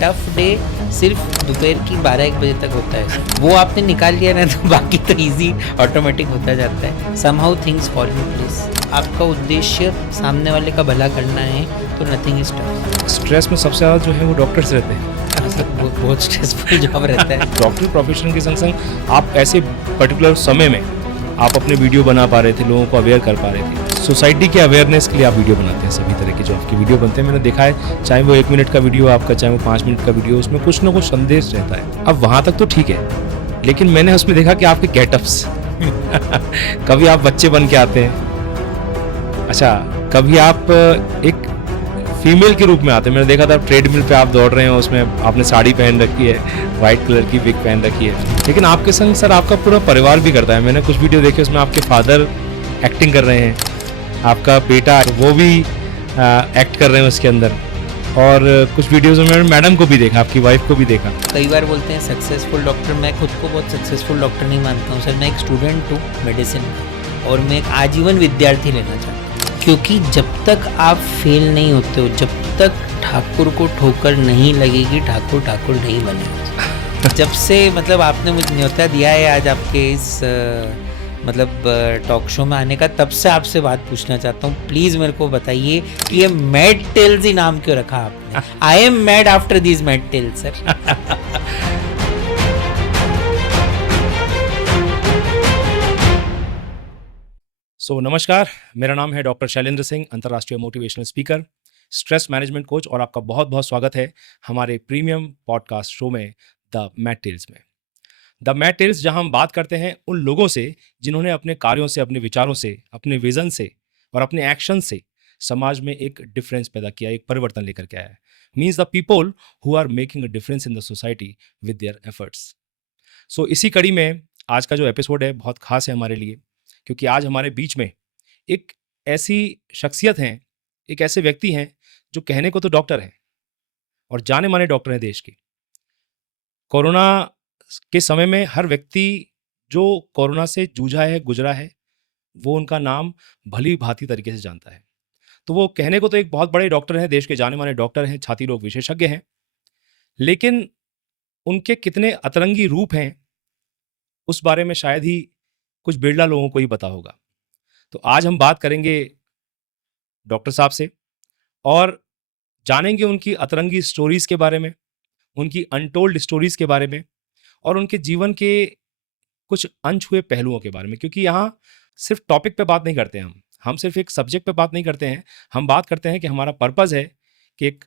Tough day सिर्फ दोपहर की 12-1 बजे तक होता है, वो आपने निकाल लिया ना तो बाकी तो इजी ऑटोमेटिक होता जाता है। Somehow things fall in place. आपका उद्देश्य सामने वाले का भला करना है तो नथिंग इज टफ। स्ट्रेस में सबसे ज़्यादा जो है वो डॉक्टर्स रहते हैं। वो बहुत स्ट्रेसफुल जॉब रहता है। डॉक्टर प्रोफेशन के संग संग आप ऐसे पर्टिकुलर समय में आप अपने वीडियो बना पा रहे थे, लोगों को अवेयर कर पा रहे थे। सोसाइटी के अवेयरनेस के लिए आप वीडियो बनाते हैं। सभी तरह के जो आपके वीडियो बनते हैं मैंने देखा है, चाहे वो 1 मिनट का वीडियो आपका, चाहे वो 5 मिनट का वीडियो, उसमें कुछ ना कुछ संदेश रहता है। अब वहाँ तक तो ठीक है, लेकिन मैंने उसमें देखा कि आपके गेटअप्स कभी आप बच्चे बन के आते हैं, अच्छा कभी आप एक फीमेल के रूप में आते हैं। मैंने देखा था ट्रेडमिल पे आप दौड़ रहे हैं, उसमें आपने साड़ी पहन रखी है, वाइट कलर की विग पहन रखी है, लेकिन आपके संग सर आपका पूरा परिवार भी करता है। मैंने कुछ वीडियो देखे, उसमें आपके फादर एक्टिंग कर रहे हैं, आपका बेटा वो भी एक्ट कर रहे हैं उसके अंदर, और कुछ वीडियोज़ में मैंने मैडम को भी देखा, आपकी वाइफ को भी देखा। कई बार बोलते हैं सक्सेसफुल डॉक्टर, मैं खुद को बहुत सक्सेसफुल डॉक्टर नहीं मानता हूँ सर। मैं एक स्टूडेंट हूँ मेडिसिन का, और मैं एक आजीवन विद्यार्थी रहना चाहता हूँ, क्योंकि जब तक आप फेल नहीं होते हो, जब तक ठाकुर को ठोकर नहीं लगेगी, ठाकुर ठाकुर नहीं बनेगा। जब से मतलब आपने मुझे न्योता दिया है आज आपके इस टॉक शो में आने का, तब से आपसे बात पूछना चाहता हूँ। प्लीज मेरे को बताइए कि ये मैड टेल्स ही नाम क्यों रखा आपने? I am mad after these Mad Tales sir. नमस्कार, मेरा नाम है डॉक्टर शैलेंद्र सिंह, अंतर्राष्ट्रीय motivational speaker, stress management coach, और आपका बहुत बहुत स्वागत है हमारे प्रीमियम पॉडकास्ट शो में द मैड टेल्स में। द मैड टेल्स, जहां हम बात करते हैं उन लोगों से जिन्होंने अपने कार्यों से, अपने विचारों से, अपने विजन से और अपने एक्शन से समाज में एक डिफरेंस पैदा किया, एक परिवर्तन लेकर के आया है। Means the people who are making a difference in the society with their efforts. इसी कड़ी में आज का जो एपिसोड है बहुत खास है हमारे लिए, क्योंकि आज हमारे बीच में एक ऐसी शख्सियत हैं, एक ऐसे व्यक्ति हैं जो कहने को तो डॉक्टर हैं और जाने माने डॉक्टर हैं देश के। कोरोना के समय में हर व्यक्ति जो कोरोना से जूझा है, गुजरा है, वो उनका नाम भली भांति तरीके से जानता है। तो वो कहने को तो एक बहुत बड़े डॉक्टर हैं, देश के जाने माने डॉक्टर हैं, छाती रोग विशेषज्ञ हैं, लेकिन उनके कितने अतरंगी रूप हैं उस बारे में शायद ही कुछ बिरला लोगों को ही पता होगा। तो आज हम बात करेंगे डॉक्टर साहब से और जानेंगे उनकी अतरंगी स्टोरीज के बारे में, उनकी अनटोल्ड स्टोरीज के बारे में, और उनके जीवन के कुछ अनछुए पहलुओं के बारे में। क्योंकि यहाँ सिर्फ टॉपिक पे बात नहीं करते हैं, हम सिर्फ एक सब्जेक्ट पे बात नहीं करते हैं, हम बात करते हैं कि हमारा पर्पज़ है कि एक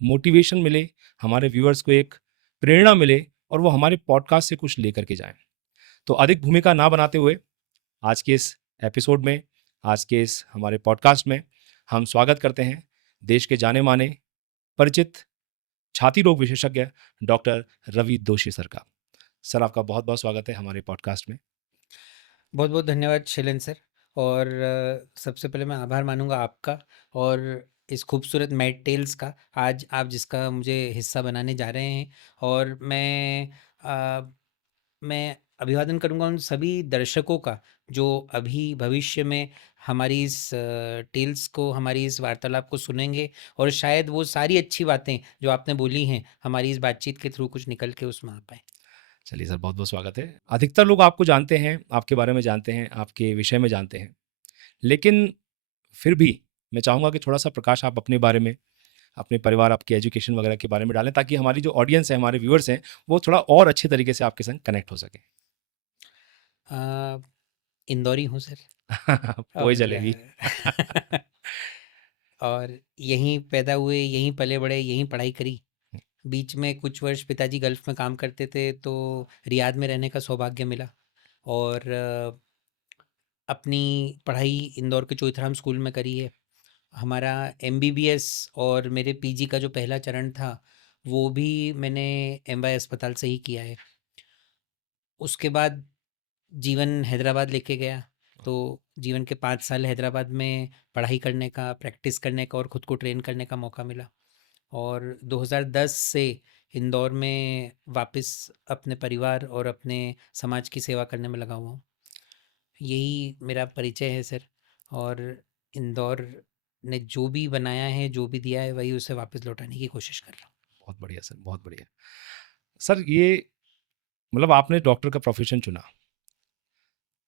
मोटिवेशन मिले, हमारे व्यूअर्स को एक प्रेरणा मिले, और वो हमारे पॉडकास्ट से कुछ लेकर के जाएं। तो अधिक भूमिका ना बनाते हुए आज के इस एपिसोड में, आज के इस हमारे पॉडकास्ट में हम स्वागत करते हैं देश के जाने माने, परिचित छाती रोग विशेषज्ञ डॉक्टर रवि दोषी सर का। सर, आपका बहुत बहुत स्वागत है हमारे पॉडकास्ट में। बहुत बहुत धन्यवाद शैलेंद्र सर। और सबसे पहले मैं आभार मानूंगा आपका और इस खूबसूरत मैड टेल्स का, आज आप जिसका मुझे हिस्सा बनाने जा रहे हैं। और मैं अभिवादन करूंगा उन सभी दर्शकों का जो अभी भविष्य में हमारी इस टेल्स को, हमारी इस वार्तालाप को सुनेंगे, और शायद वो सारी अच्छी बातें जो आपने बोली हैं हमारी इस बातचीत के थ्रू कुछ निकल के उसमें आ पाए। चलिए सर, बहुत बहुत स्वागत है। अधिकतर लोग आपको जानते हैं, आपके बारे में जानते हैं, आपके विषय में जानते हैं, लेकिन फिर भी मैं चाहूँगा कि थोड़ा सा प्रकाश आप अपने बारे में, अपने परिवार, आपके एजुकेशन वगैरह के बारे में डालें, ताकि हमारी जो ऑडियंस है, हमारे व्यूअर्स हैं, वो थोड़ा और अच्छे तरीके से आपके संग कनेक्ट हो सके। इंदौरी हूँ सर। पोए और जलेबी। और यहीं पैदा हुए, यहीं पले बड़े, यहीं पढ़ाई करी। बीच में कुछ वर्ष पिताजी गल्फ़ में काम करते थे, तो रियाद में रहने का सौभाग्य मिला, और अपनी पढ़ाई इंदौर के चोइथराम स्कूल में करी है। हमारा एमबीबीएस और मेरे पीजी का जो पहला चरण था वो भी मैंने एमवाय अस्पताल से ही किया है। उसके बाद जीवन हैदराबाद लेके गया, तो जीवन के 5 साल हैदराबाद में पढ़ाई करने का, प्रैक्टिस करने का और ख़ुद को ट्रेन करने का मौका मिला। और 2010 से इंदौर में वापस अपने परिवार और अपने समाज की सेवा करने में लगा हुआ हूँ। यही मेरा परिचय है सर। और इंदौर ने जो भी बनाया है, जो भी दिया है, वही उसे वापस लौटाने की कोशिश कर रहा हूँ। बहुत बढ़िया सर, बहुत बढ़िया। सर ये मतलब आपने डॉक्टर का प्रोफ़ेशन चुना,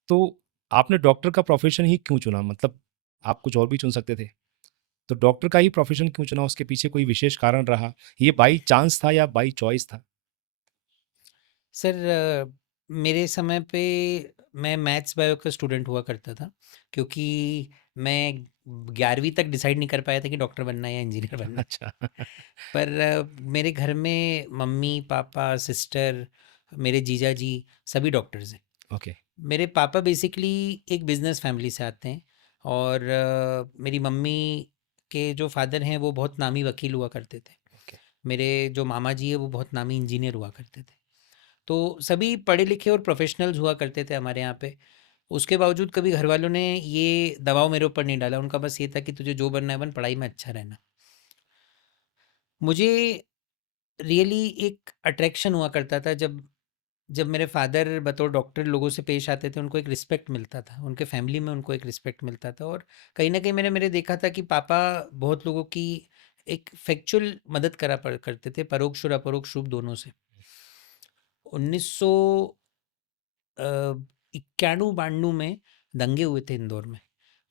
तो आपने डॉक्टर का प्रोफ़ेशन ही क्यों चुना? मतलब आप कुछ और भी चुन सकते थे। तो डॉक्टर का ही प्रोफ़ेशन क्यों चुना? उसके पीछे कोई विशेष कारण रहा? ये बाई चांस था या बाई चॉइस था? सर मेरे समय पे मैं मैथ्स बायो का स्टूडेंट हुआ करता था, क्योंकि मैं 11वीं तक डिसाइड नहीं कर पाया था कि डॉक्टर बनना है या इंजीनियर बनना है। अच्छा। पर मेरे घर में मम्मी पापा सिस्टर, मेरे जीजा जी सभी डॉक्टर्स हैं। ओके, मेरे पापा बेसिकली एक बिजनेस फैमिली से आते हैं, और मेरी मम्मी के जो फादर हैं वो बहुत नामी वकील हुआ करते थे। ओके। मेरे जो मामा जी है वो बहुत नामी इंजीनियर हुआ करते थे। तो सभी पढ़े लिखे और प्रोफेशनल्स हुआ करते थे हमारे यहाँ पे। उसके बावजूद कभी घर वालों ने ये दबाव मेरे ऊपर नहीं डाला, उनका बस ये था कि तुझे जो बनना है बन, पढ़ाई में अच्छा रहना। मुझे रियली एक अट्रैक्शन हुआ करता था जब जब मेरे फादर बतौर डॉक्टर लोगों से पेश आते थे, उनको एक रिस्पेक्ट मिलता था, उनके फैमिली में उनको एक रिस्पेक्ट मिलता था। और कहीं ना कहीं मैंने मेरे देखा था कि पापा बहुत लोगों की एक फैक्चुअल मदद करते थे, परोक्ष और अपरोक्ष रूप दोनों से। 1991-92 में दंगे हुए थे इंदौर में,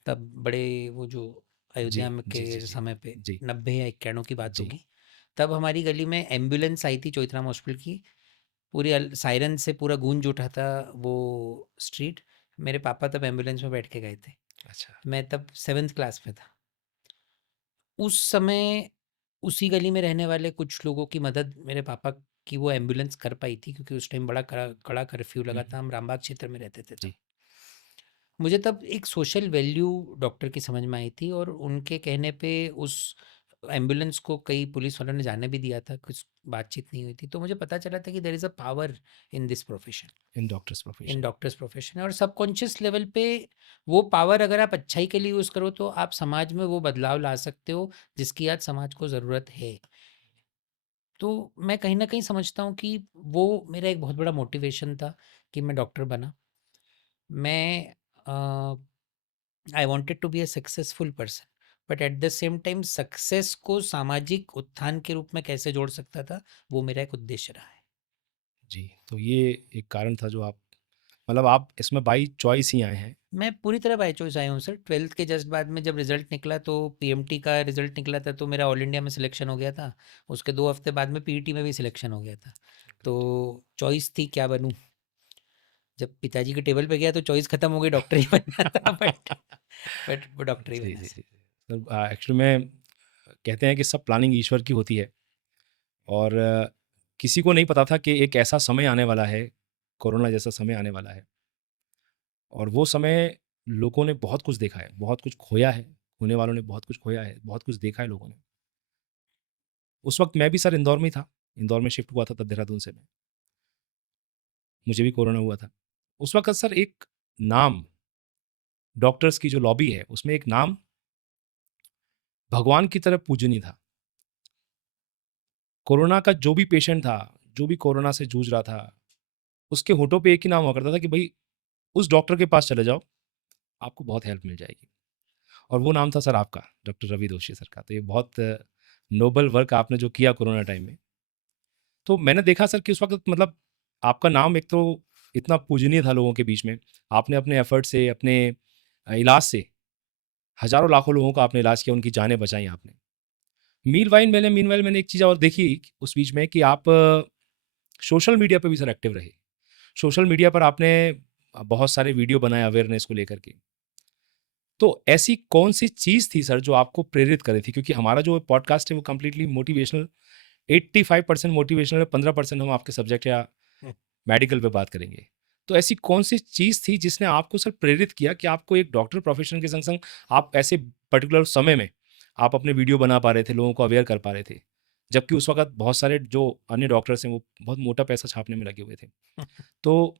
तब बड़े, वो जो जी, अयोध्या में जी, जी, के जी। समय पे जी, 90 या 91 की बात जी। होगी। तब हमारी गली में एम्बुलेंस आई थी चौइथराम हॉस्पिटल की, पूरी सायरन से पूरा गूंज उठा था वो स्ट्रीट। मेरे पापा तब एम्बुलेंस में बैठ के गए थे। अच्छा। मैं तब 7th क्लास में था। उस समय उसी गली में रहने वाले कुछ लोगों की मदद मेरे पापा की वो एम्बुलेंस कर पाई थी, क्योंकि उस टाइम बड़ा कड़ा कड़ा कर्फ्यू हुँ, लगा हुँ। था, हम रामबाग क्षेत्र में रहते थे तब। जी, मुझे तब एक सोशल वैल्यू डॉक्टर की समझ में आई थी, और उनके कहने पे उस एम्बुलेंस को कई पुलिस वालों ने जाने भी दिया था, कुछ बातचीत नहीं हुई थी। तो मुझे पता चला था कि there is a power in this profession, in doctors in profession. Doctors profession. और सबकॉन्शियस लेवल पे वो पावर अगर आप अच्छाई के लिए यूज़ करो तो आप समाज में वो बदलाव ला सकते हो जिसकी आज समाज को ज़रूरत है। तो मैं कहीं ना कहीं समझता हूँ कि वो मेरा एक बहुत बड़ा मोटिवेशन था कि मैं डॉक्टर बना। मैं I wanted to be a successful person, but at the same time success को सामाजिक उत्थान के रूप में कैसे जोड़ सकता था, वो मेरा एक उद्देश्य रहा है। जी, तो ये एक कारण था जो आप मतलब आप इसमें बाई चॉइस ही आए हैं। मैं पूरी तरह बाई चॉइस आया हूँ सर। 12th के जस्ट बाद में जब रिजल्ट निकला, तो पीएमटी का रिजल्ट निकला था, तो मेरा ऑल इंडिया में सिलेक्शन हो गया था। उसके 2 हफ्ते बाद में पीईटी में भी सिलेक्शन हो गया था। तो ग्रेट। चॉइस थी क्या बनूं। जब पिताजी के टेबल पे गया तो चॉइस खत्म हो गई, डॉक्टर ही बनना था। बट वो डॉक्टर ही जी, बना जी, सर। जी। सर एक्चुअली में कहते हैं कि सब प्लानिंग ईश्वर की होती है और किसी को नहीं पता था कि एक ऐसा समय आने वाला है, कोरोना जैसा समय आने वाला है और वो समय लोगों ने बहुत कुछ देखा है, बहुत कुछ खोया है, खोने वालों ने बहुत कुछ खोया है, बहुत कुछ देखा है लोगों ने। उस वक़्त मैं भी सर इंदौर में ही था, इंदौर में शिफ्ट हुआ था तब देहरादून से मैं, मुझे भी कोरोना हुआ था। उस वक़्त सर एक नाम डॉक्टर्स की जो लॉबी है, उसमें एक नाम भगवान की तरह पूजनीय था। कोरोना का जो भी पेशेंट था, जो भी कोरोना से जूझ रहा था, उसके होठों पे एक ही नाम हुआ करता था कि भई उस डॉक्टर के पास चले जाओ, आपको बहुत हेल्प मिल जाएगी। और वो नाम था सर आपका, डॉक्टर रवि दोषी सर का। तो ये बहुत नोबल वर्क आपने जो किया कोरोना टाइम में। तो मैंने देखा सर कि उस वक़्त मतलब आपका नाम एक तो इतना पूजनीय था लोगों के बीच में। आपने अपने एफर्ट से, अपने इलाज से हज़ारों लाखों लोगों का आपने इलाज किया, उनकी जानें बचाई आपने। मीनवाइल मैंने एक चीज़ और देखी उस बीच में कि आप सोशल मीडिया पे भी सर एक्टिव रहे। सोशल मीडिया पर आपने बहुत सारे वीडियो बनाए अवेयरनेस को लेकर के। तो ऐसी कौन-सी चीज़ थी सर जो आपको प्रेरित कर रही थी? क्योंकि हमारा जो पॉडकास्ट है वो कंप्लीटली मोटिवेशनल 85% मोटिवेशनल है, 15% हम आपके सब्जेक्ट या मेडिकल पे बात करेंगे। तो ऐसी कौन-सी चीज़ थी जिसने आपको सर प्रेरित किया कि आपको एक डॉक्टर प्रोफ़ेशन के संग-संग आप ऐसे पर्टिकुलर समय में आप अपने वीडियो बना पा रहे थे, लोगों को अवेयर कर पा रहे थे? जबकि उस वक़्त बहुत सारे जो अन्य डॉक्टर्स हैं वो बहुत मोटा पैसा छापने में लगे हुए थे। तो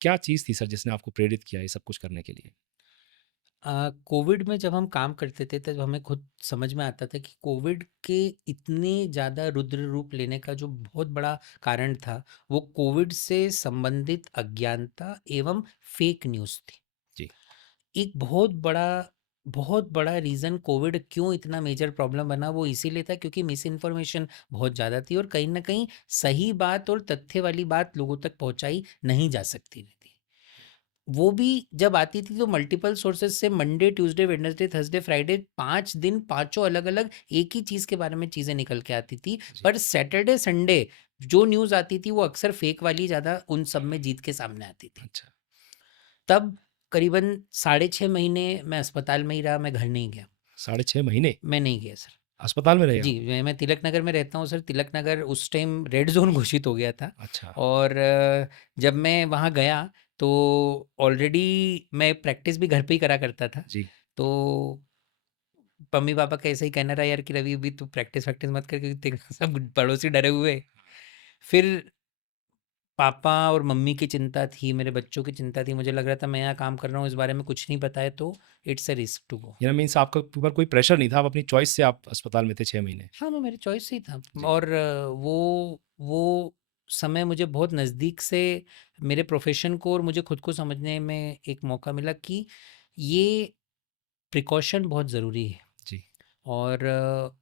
क्या चीज़ थी सर जिसने आपको प्रेरित किया ये सब कुछ करने के लिए? कोविड में जब हम काम करते थे तब हमें खुद समझ में आता था कि कोविड के इतने ज़्यादा रुद्र रूप लेने का जो बहुत बड़ा कारण था, वो कोविड से संबंधित अज्ञानता एवं फेक न्यूज़ थी। जी। एक बहुत बड़ा बहुत बड़ा रीज़न कोविड क्यों इतना मेजर प्रॉब्लम बना वो इसीलिए था क्योंकि मिस इन्फॉर्मेशन बहुत ज़्यादा थी और कहीं न कहीं सही बात और तथ्य वाली बात लोगों तक पहुँचाई नहीं जा सकती थी। वो भी जब आती थी तो मल्टीपल सोर्सेज़ से Monday, Tuesday, Wednesday, Thursday, Friday 5 दिन पाँचों अलग-अलग एक ही चीज़ के बारे में चीज़ें निकल के आती थी। जी। पर सैटरडे, संडे जो न्यूज़ आती थी वो अक्सर फेक वाली ज़्यादा उन सब में जीत के सामने आती थी। अच्छा। तब करीबन साढ़े 6 महीने मैं अस्पताल में ही रहा, मैं घर नहीं गया। 6.5 महीने मैं नहीं गया सर। अस्पताल में रहे आप? जी, मैं तिलक नगर में रहता हूँ सर। तिलक नगर उस टाइम रेड ज़ोन घोषित हो गया था अच्छा। और जब मैं वहाँ गया तो ऑलरेडी मैं प्रैक्टिस भी घर पे ही करा करता था। जी। तो मम्मी-पापा का ऐसा ही कहना रहा यार कि रवि अभी तू प्रैक्टिस-वैक्टिस मत कर क्योंकि तेरे सब पड़ोसी डरे हुए हैं। फिर पापा और मम्मी की चिंता थी, मेरे बच्चों की चिंता थी। मुझे लग रहा था मैं यहाँ काम कर रहा हूँ, इस बारे में कुछ नहीं पता है तो it's a risk to go. यानी मीन्स आपके ऊपर कोई प्रेशर नहीं था, आप अपनी चॉइस से आप अस्पताल में थे 6 महीने। हाँ, वो मेरी चॉइस ही था जी। और वो समय मुझे बहुत नज़दीक से मेरे प्रोफ़ेशन को और मुझे खुद को समझने में एक मौका मिला कि ये प्रिकॉशन बहुत ज़रूरी है। जी। और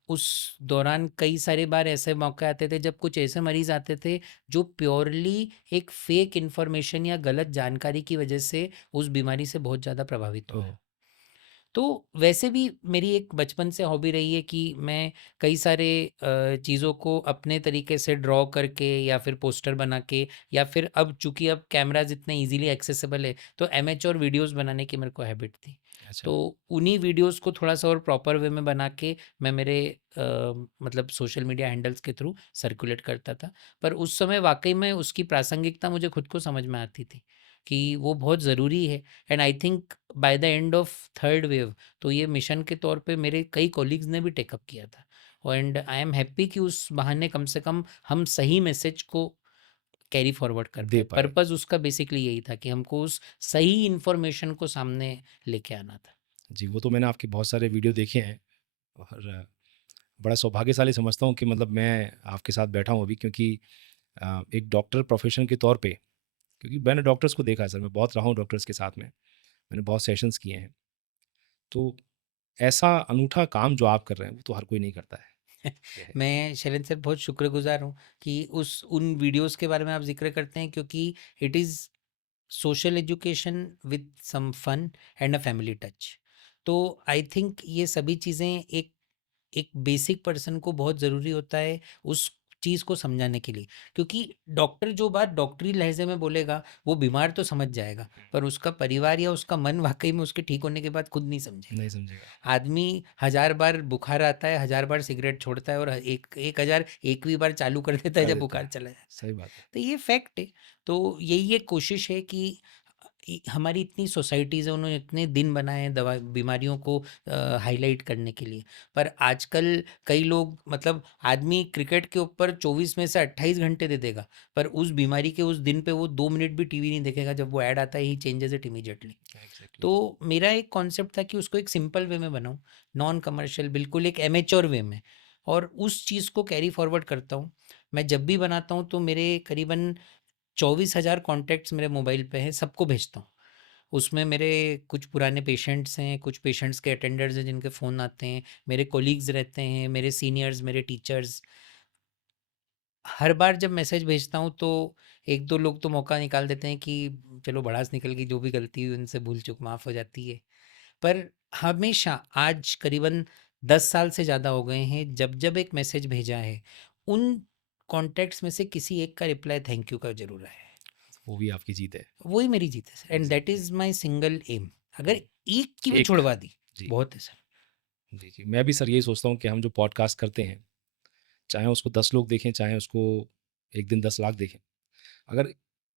उस दौरान कई सारे बार ऐसे मौके आते थे जब कुछ ऐसे मरीज़ आते थे जो प्योरली एक फ़ेक इन्फॉर्मेशन या गलत जानकारी की वजह से उस बीमारी से बहुत ज़्यादा प्रभावित हुए। ओह! तो वैसे भी मेरी एक बचपन से हॉबी रही है कि मैं कई सारे चीज़ों को अपने तरीके से ड्रॉ करके या फिर पोस्टर बना के या फिर अब चूँकि अब कैमराज़ इतने ईज़िली एक्सेसिबल है तो एमेच्योर वीडियोज़ बनाने की मेरे को हैबिट थी। अच्छा। तो उन्हीं वीडियोज़ को थोड़ा-सा और प्रॉपर वे में बना के मैं मेरे मतलब सोशल मीडिया हैंडल्स के थ्रू सर्कुलेट करता था। पर उस समय वाक़ई में उसकी प्रासंगिकता मुझे खुद को समझ में आती थी कि वो बहुत ज़रूरी है। And I think by the end of third wave तो ये मिशन के तौर पे मेरे कई कॉलीग्स ने भी टेकअप किया था एंड आई एम हैप्पी कि उस बहाने कम से कम हम सही मैसेज को कैरी फॉरवर्ड कर दे पाए। पाए। पर्पस उसका बेसिकली यही था कि हमको उस सही इन्फॉर्मेशन को सामने लेके आना था। जी, वो तो मैंने आपके बहुत सारे वीडियो देखे हैं और बड़ा सौभाग्यशाली समझता हूँ कि मतलब मैं आपके साथ बैठा हूँ अभी, क्योंकि एक डॉक्टर प्रोफ़ेशन के तौर पे, क्योंकि मैंने डॉक्टर्स को देखा है सर, मैं बहुत रहा हूँ डॉक्टर्स के साथ में, मैंने बहुत सेशंस किए हैं। तो ऐसा अनूठा काम जो आप कर रहे हैं, वो तो हर कोई नहीं करता है। ये है। मैं शैलेंद्र सर बहुत शुक्रगुजार हूँ कि उस उन वीडियोस के बारे में आप जिक्र करते हैं क्योंकि it is social education with some fun and a family touch. तो आई थिंक ये सभी चीज़ें एक एक बेसिक पर्सन को बहुत ज़रूरी होता है उस चीज़ को समझाने के लिए क्योंकि डॉक्टर जो बात डॉक्टरी लहजे में बोलेगा वो बीमार तो समझ जाएगा पर उसका परिवार या उसका मन वाकई में उसके ठीक होने के बाद खुद नहीं समझेगा। नहीं समझेगा। आदमी हजार बार बुखार आता है, हजार बार सिगरेट छोड़ता है और एक एक हजार एकवीं बार चालू कर देता है कर जब देता बुखार है। चला जाता है। सही बात है। तो ये फैक्ट है। तो यही एक कोशिश है कि हमारी इतनी सोसाइटीज़ है उन्होंने इतने दिन बनाए हैं दवा बीमारियों को हाईलाइट करने के लिए। पर आजकल कई लोग मतलब आदमी क्रिकेट के ऊपर 24 में से 28 घंटे दे देगा पर उस बीमारी के उस दिन पे वो 2 मिनट भी टीवी नहीं देखेगा जब वो ऐड आता है ही चेंजेस इट इमीडिएटली। एग्ज़ैक्टली। तो मेरा एक कॉन्सेप्ट था कि उसको एक सिंपल वे में बनाऊं, नॉन कमर्शियल, बिल्कुल एक एमेच्योर वे में और उस चीज़ को कैरी फॉरवर्ड करता हूँ। मैं जब भी बनाता हूँ तो मेरे करीबन 24,000 कॉन्टैक्ट्स मेरे मोबाइल पे हैं, सबको भेजता हूँ। उसमें मेरे कुछ पुराने पेशेंट्स हैं, कुछ पेशेंट्स के अटेंडर्स हैं जिनके फ़ोन आते हैं, मेरे कोलीग्स रहते हैं, मेरे सीनियर्स, मेरे टीचर्स। हर बार जब मैसेज भेजता हूँ तो 1-2 लोग तो मौका निकाल देते हैं कि चलो भड़ास निकल गई, जो भी गलती हुई उनसे भूल-चूक माफ़ हो जाती है। पर हमेशा आज करीबन 10 साल से ज़्यादा हो गए हैं, जब-जब एक मैसेज भेजा है, उन कॉन्टैक्ट्स में से किसी एक का रिप्लाई थैंक यू का ज़रूर आया है। वो भी आपकी जीत है। वही मेरी जीत है sir and that exactly. Is my single aim. अगर एक की भी एक। छुड़वा दी, जी। बहुत है सर। जी, जी। मैं भी सर यही सोचता हूँ कि हम जो पॉडकास्ट करते हैं, चाहे उसको 10 लोग देखें, चाहे उसको एक दिन 10 लाख देखें, अगर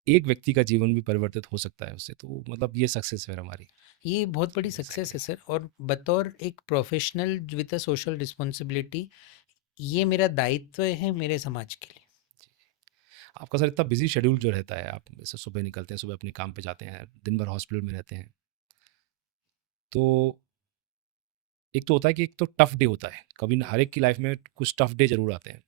एक व्यक्ति का जीवन भी परिवर्तित हो सकता है उससे, तो मतलब ये सक्सेस है हमारी। ये बहुत बड़ी सक्सेस एग्ज़ैक्टली। है सर और बतौर एक professional with a social responsibility ये मेरा दायित्व है मेरे समाज के लिए। आपका सर इतना बिज़ी शेड्यूल जो रहता है, आप जैसे सुबह निकलते हैं, सुबह अपने काम पे जाते हैं, दिन भर हॉस्पिटल में रहते हैं। तो एक तो होता है कि एक तो टफ़ डे होता है, कभी न हर एक की लाइफ़ में कुछ टफ़ डे ज़रूर आते हैं।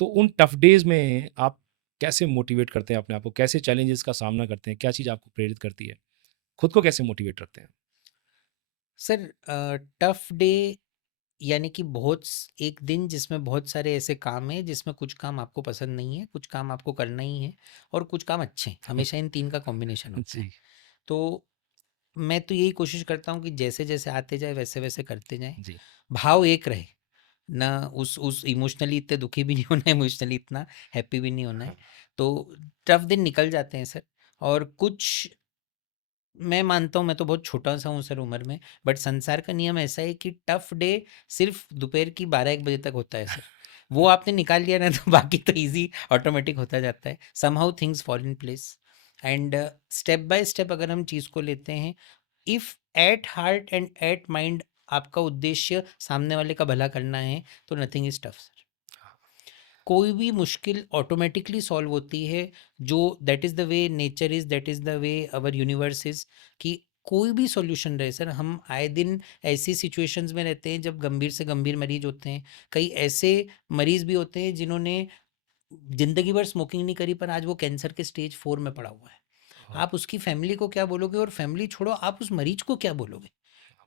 तो उन टफ़ डेज़ में आप कैसे मोटिवेट करते हैं अपने आप को? कैसे चैलेंजेस का सामना करते हैं? क्या चीज़ आपको प्रेरित करती है? खुद को कैसे मोटिवेट रखते हैं? सर टफ डे यानी कि एक दिन जिसमें बहुत सारे ऐसे काम हैं जिसमें कुछ काम आपको पसंद नहीं है, कुछ काम आपको करना ही है और कुछ काम अच्छे हैं। हमेशा इन 3 का कॉम्बिनेशन होता है। जी, तो मैं तो यही कोशिश करता हूँ कि जैसे-जैसे आते जाए वैसे-वैसे करते जाएँ। जी, भाव एक रहे, ना उस इमोशनली इतने दुखी भी नहीं होना है, इमोशनली इतना हैप्पी भी नहीं होना है। हाँ, तो टफ दिन निकल जाते हैं सर। और कुछ मैं मानता हूँ, मैं तो बहुत छोटा-सा हूँ सर उम्र में, बट संसार का नियम ऐसा है कि टफ डे सिर्फ़ दोपहर की 12-1 बजे तक होता है सर। वो आपने निकाल लिया ना तो बाकी तो ईज़ी ऑटोमेटिक होता जाता है। Somehow things fall in place and step by step अगर हम चीज़ को लेते हैं, if at heart and at mind आपका उद्देश्य सामने वाले का भला करना है, तो नथिंग इज़ टफ सर। कोई भी मुश्किल ऑटोमेटिकली सॉल्व होती है। जो that is the way nature is, that is the way our universe is, कि कोई भी सॉल्यूशन रहे सर। हम आए दिन ऐसी सिचुएशंस में रहते हैं जब गंभीर से गंभीर मरीज होते हैं। कई ऐसे मरीज भी होते हैं जिन्होंने ज़िंदगी भर स्मोकिंग नहीं करी, पर आज वो कैंसर के स्टेज 4 में पड़ा हुआ है। हाँ, आप उसकी फैमिली को क्या बोलोगे, और फैमिली छोड़ो, आप उस मरीज को क्या बोलोगे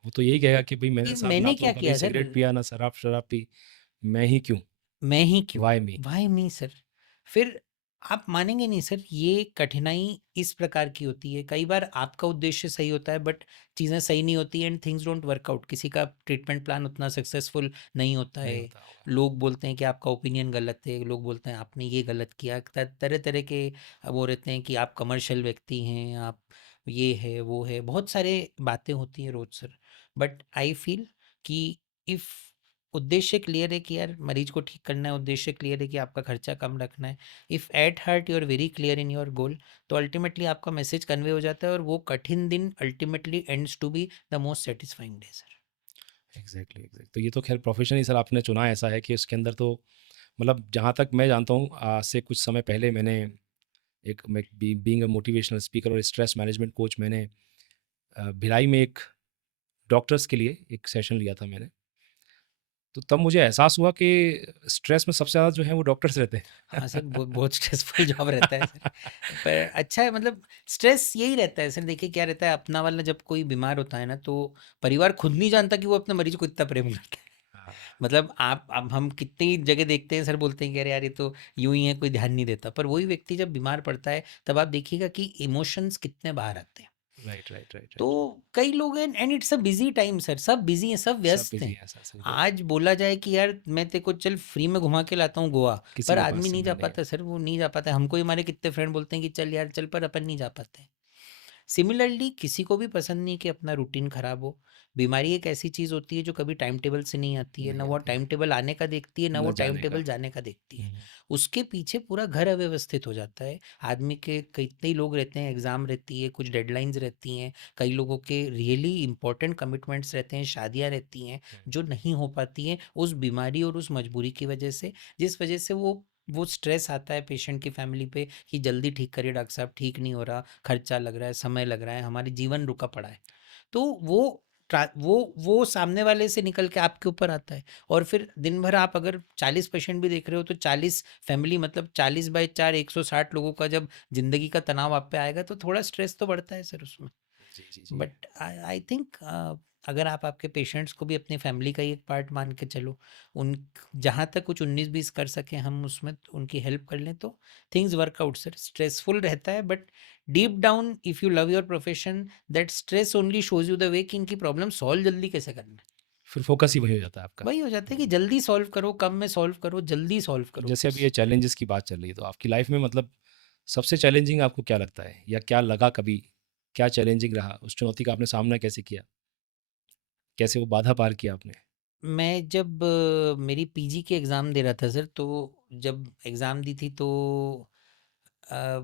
वो तो यही कहेगा कि भई मैंने कि साहब ना मैंने तो क्या कभी किया सर? सिगरेट पिया, ना शराब पी, मैं ही क्यों? मैं ही क्यों? Why me? Why me sir? फिर आप मानेंगे नहीं सर, ये कठिनाई इस प्रकार की होती है। कई बार आपका उद्देश्य सही होता है बट चीज़ें सही नहीं होती and things don't work out. किसी का ट्रीटमेंट प्लान उतना सक्सेसफुल नहीं होता नहीं है। होता होगा। लोग बोलते हैं कि आपका ओपिनियन गलत है, लोग बोलते हैं आपने ये गलत किया। तरह-तरह के वो रहते हैं कि आप कमर्शियल व्यक्ति हैं, आप ये है, वो है। बहुत सारे बातें होती हैं रोज़ सर। बट आई फ़ील कि इफ़ उद्देश्य क्लियर है कि यार मरीज को ठीक करना है, उद्देश्य क्लियर है कि आपका खर्चा कम रखना है, if at heart you are very clear in your goal, तो अल्टीमेटली आपका मैसेज कन्वे हो जाता है और वो कठिन दिन ultimately ends to be the most satisfying day sir. Exactly, तो ये तो ख़ैर प्रोफ़ेशन ही सर आपने चुना ऐसा है कि उसके अंदर तो मतलब जहाँ तक मैं जानता हूँ आज से कुछ समय पहले मैंने एक मैं बीइंग अ मोटिवेशनल स्पीकर और स्ट्रेस मैनेजमेंट कोच मैंने भिलाई में एक डॉक्टर्स के लिए एक सेशन लिया था मैंने। तो तब मुझे एहसास हुआ कि स्ट्रेस में सबसे ज़्यादा जो है वो डॉक्टर्स रहते हाँ सर, हैं। बहुत स्ट्रेसफुल जॉब रहता है सर। पर अच्छा है, मतलब स्ट्रेस यही रहता है सर। देखिए क्या रहता है, अपना वाला जब कोई बीमार होता है ना, तो परिवार खुद नहीं जानता कि वो अपने मरीज को इतना प्रेम करता है। हाँ, मतलब आप अब हम कितनी जगह देखते हैं सर, बोलते हैं कि अरे यार ये तो यूं ही है, कोई ध्यान नहीं देता। पर वही व्यक्ति जब बीमार पड़ता है तब आप देखिएगा कि इमोशंस कितने बाहर आते हैं। राइट, राइट, राइट, तो राइट। कई लोग हैं and it's a busy time sir, सब बिजी हैं, सब सब व्यस्त बिज़ी हैं। हैं सर, सही बात है। आज बोला जाए कि यार मैं तेरे को चल फ्री में घुमा के लाता हूँ गोवा, किसी पर के पास आदमी नहीं समय जा नहीं है। पाता सर, वो नहीं जा पाता है। हमको ही हमारे कितने फ्रेंड बोलते हैं कि चल यार चल, पर अपन नहीं जा पाते हैं। सिमिलरली किसी को भी पसंद नहीं कि अपना रूटीन खराब हो। बीमारी एक ऐसी चीज़ होती है जो कभी टाइम टेबल से नहीं आती है, ना नहीं वो आती है, टाइम टेबल आने का देखती है, ना वो ना टाइम जाने का। टेबल जाने का देखती है। हुँ, उसके पीछे पूरा घर अव्यवस्थित हो जाता है। आदमी के कितने लोग रहते हैं, एग्ज़ाम रहती है, कुछ डेडलाइंस रहती हैं, कई लोगों के रियली इंपॉर्टेंट कमिटमेंट्स रहते हैं, शादियाँ रहती हैं, हुँ, जो नहीं हो पाती हैं उस बीमारी और उस मजबूरी की वजह से, जिस वजह से वो स्ट्रेस आता है पेशेंट की फैमिली पे कि जल्दी ठीक करिए डॉक्टर साहब, ठीक नहीं हो रहा, खर्चा लग रहा है, समय लग रहा है, हमारी जीवन रुका पड़ा है। तो वो सामने वाले से निकल के आपके ऊपर आता है। और फिर दिन भर आप अगर 40 पेशेंट भी देख रहे हो, तो 40 फैमिली, मतलब 40/4 160 लोगों का जब ज़िंदगी का तनाव आप पे आएगा, तो थोड़ा स्ट्रेस तो बढ़ता है सर उसमें। जी, जी, जी। बट आई आई थिंक अगर आप आपके पेशेंट्स को भी अपनी फैमिली का ही एक पार्ट मान के चलो, उन जहाँ तक कुछ 19-20 कर सकें हम उसमें उनकी हेल्प कर लें, तो things work out sir. Stressful रहता है but deep down if you love your profession, that stress only shows you the way कि इनकी प्रॉब्लम सॉल्व जल्दी कैसे करना है। फिर फ़ोकस ही वही हो जाता है आपका। वही हो जाता है कि हुँ, जल्दी सॉल्व करो, कम में सॉल्व करो, जल्दी सॉल्व तो करो जैसे बस। अभी ये चैलेंजेस की बात चल रही है, तो आपकी लाइफ़ में मतलब सबसे चैलेंजिंग आपको क्या लगता है? या क्या लगा कभी? क्या चैलेंजिंग रहा? उस चुनौती का आपने सामना कैसे किया? कैसे वो बाधा पार किया आपने? मैं जब मेरी पीजी के एग्ज़ाम दे रहा था सर, तो जब एग्ज़ाम दी थी तो अ,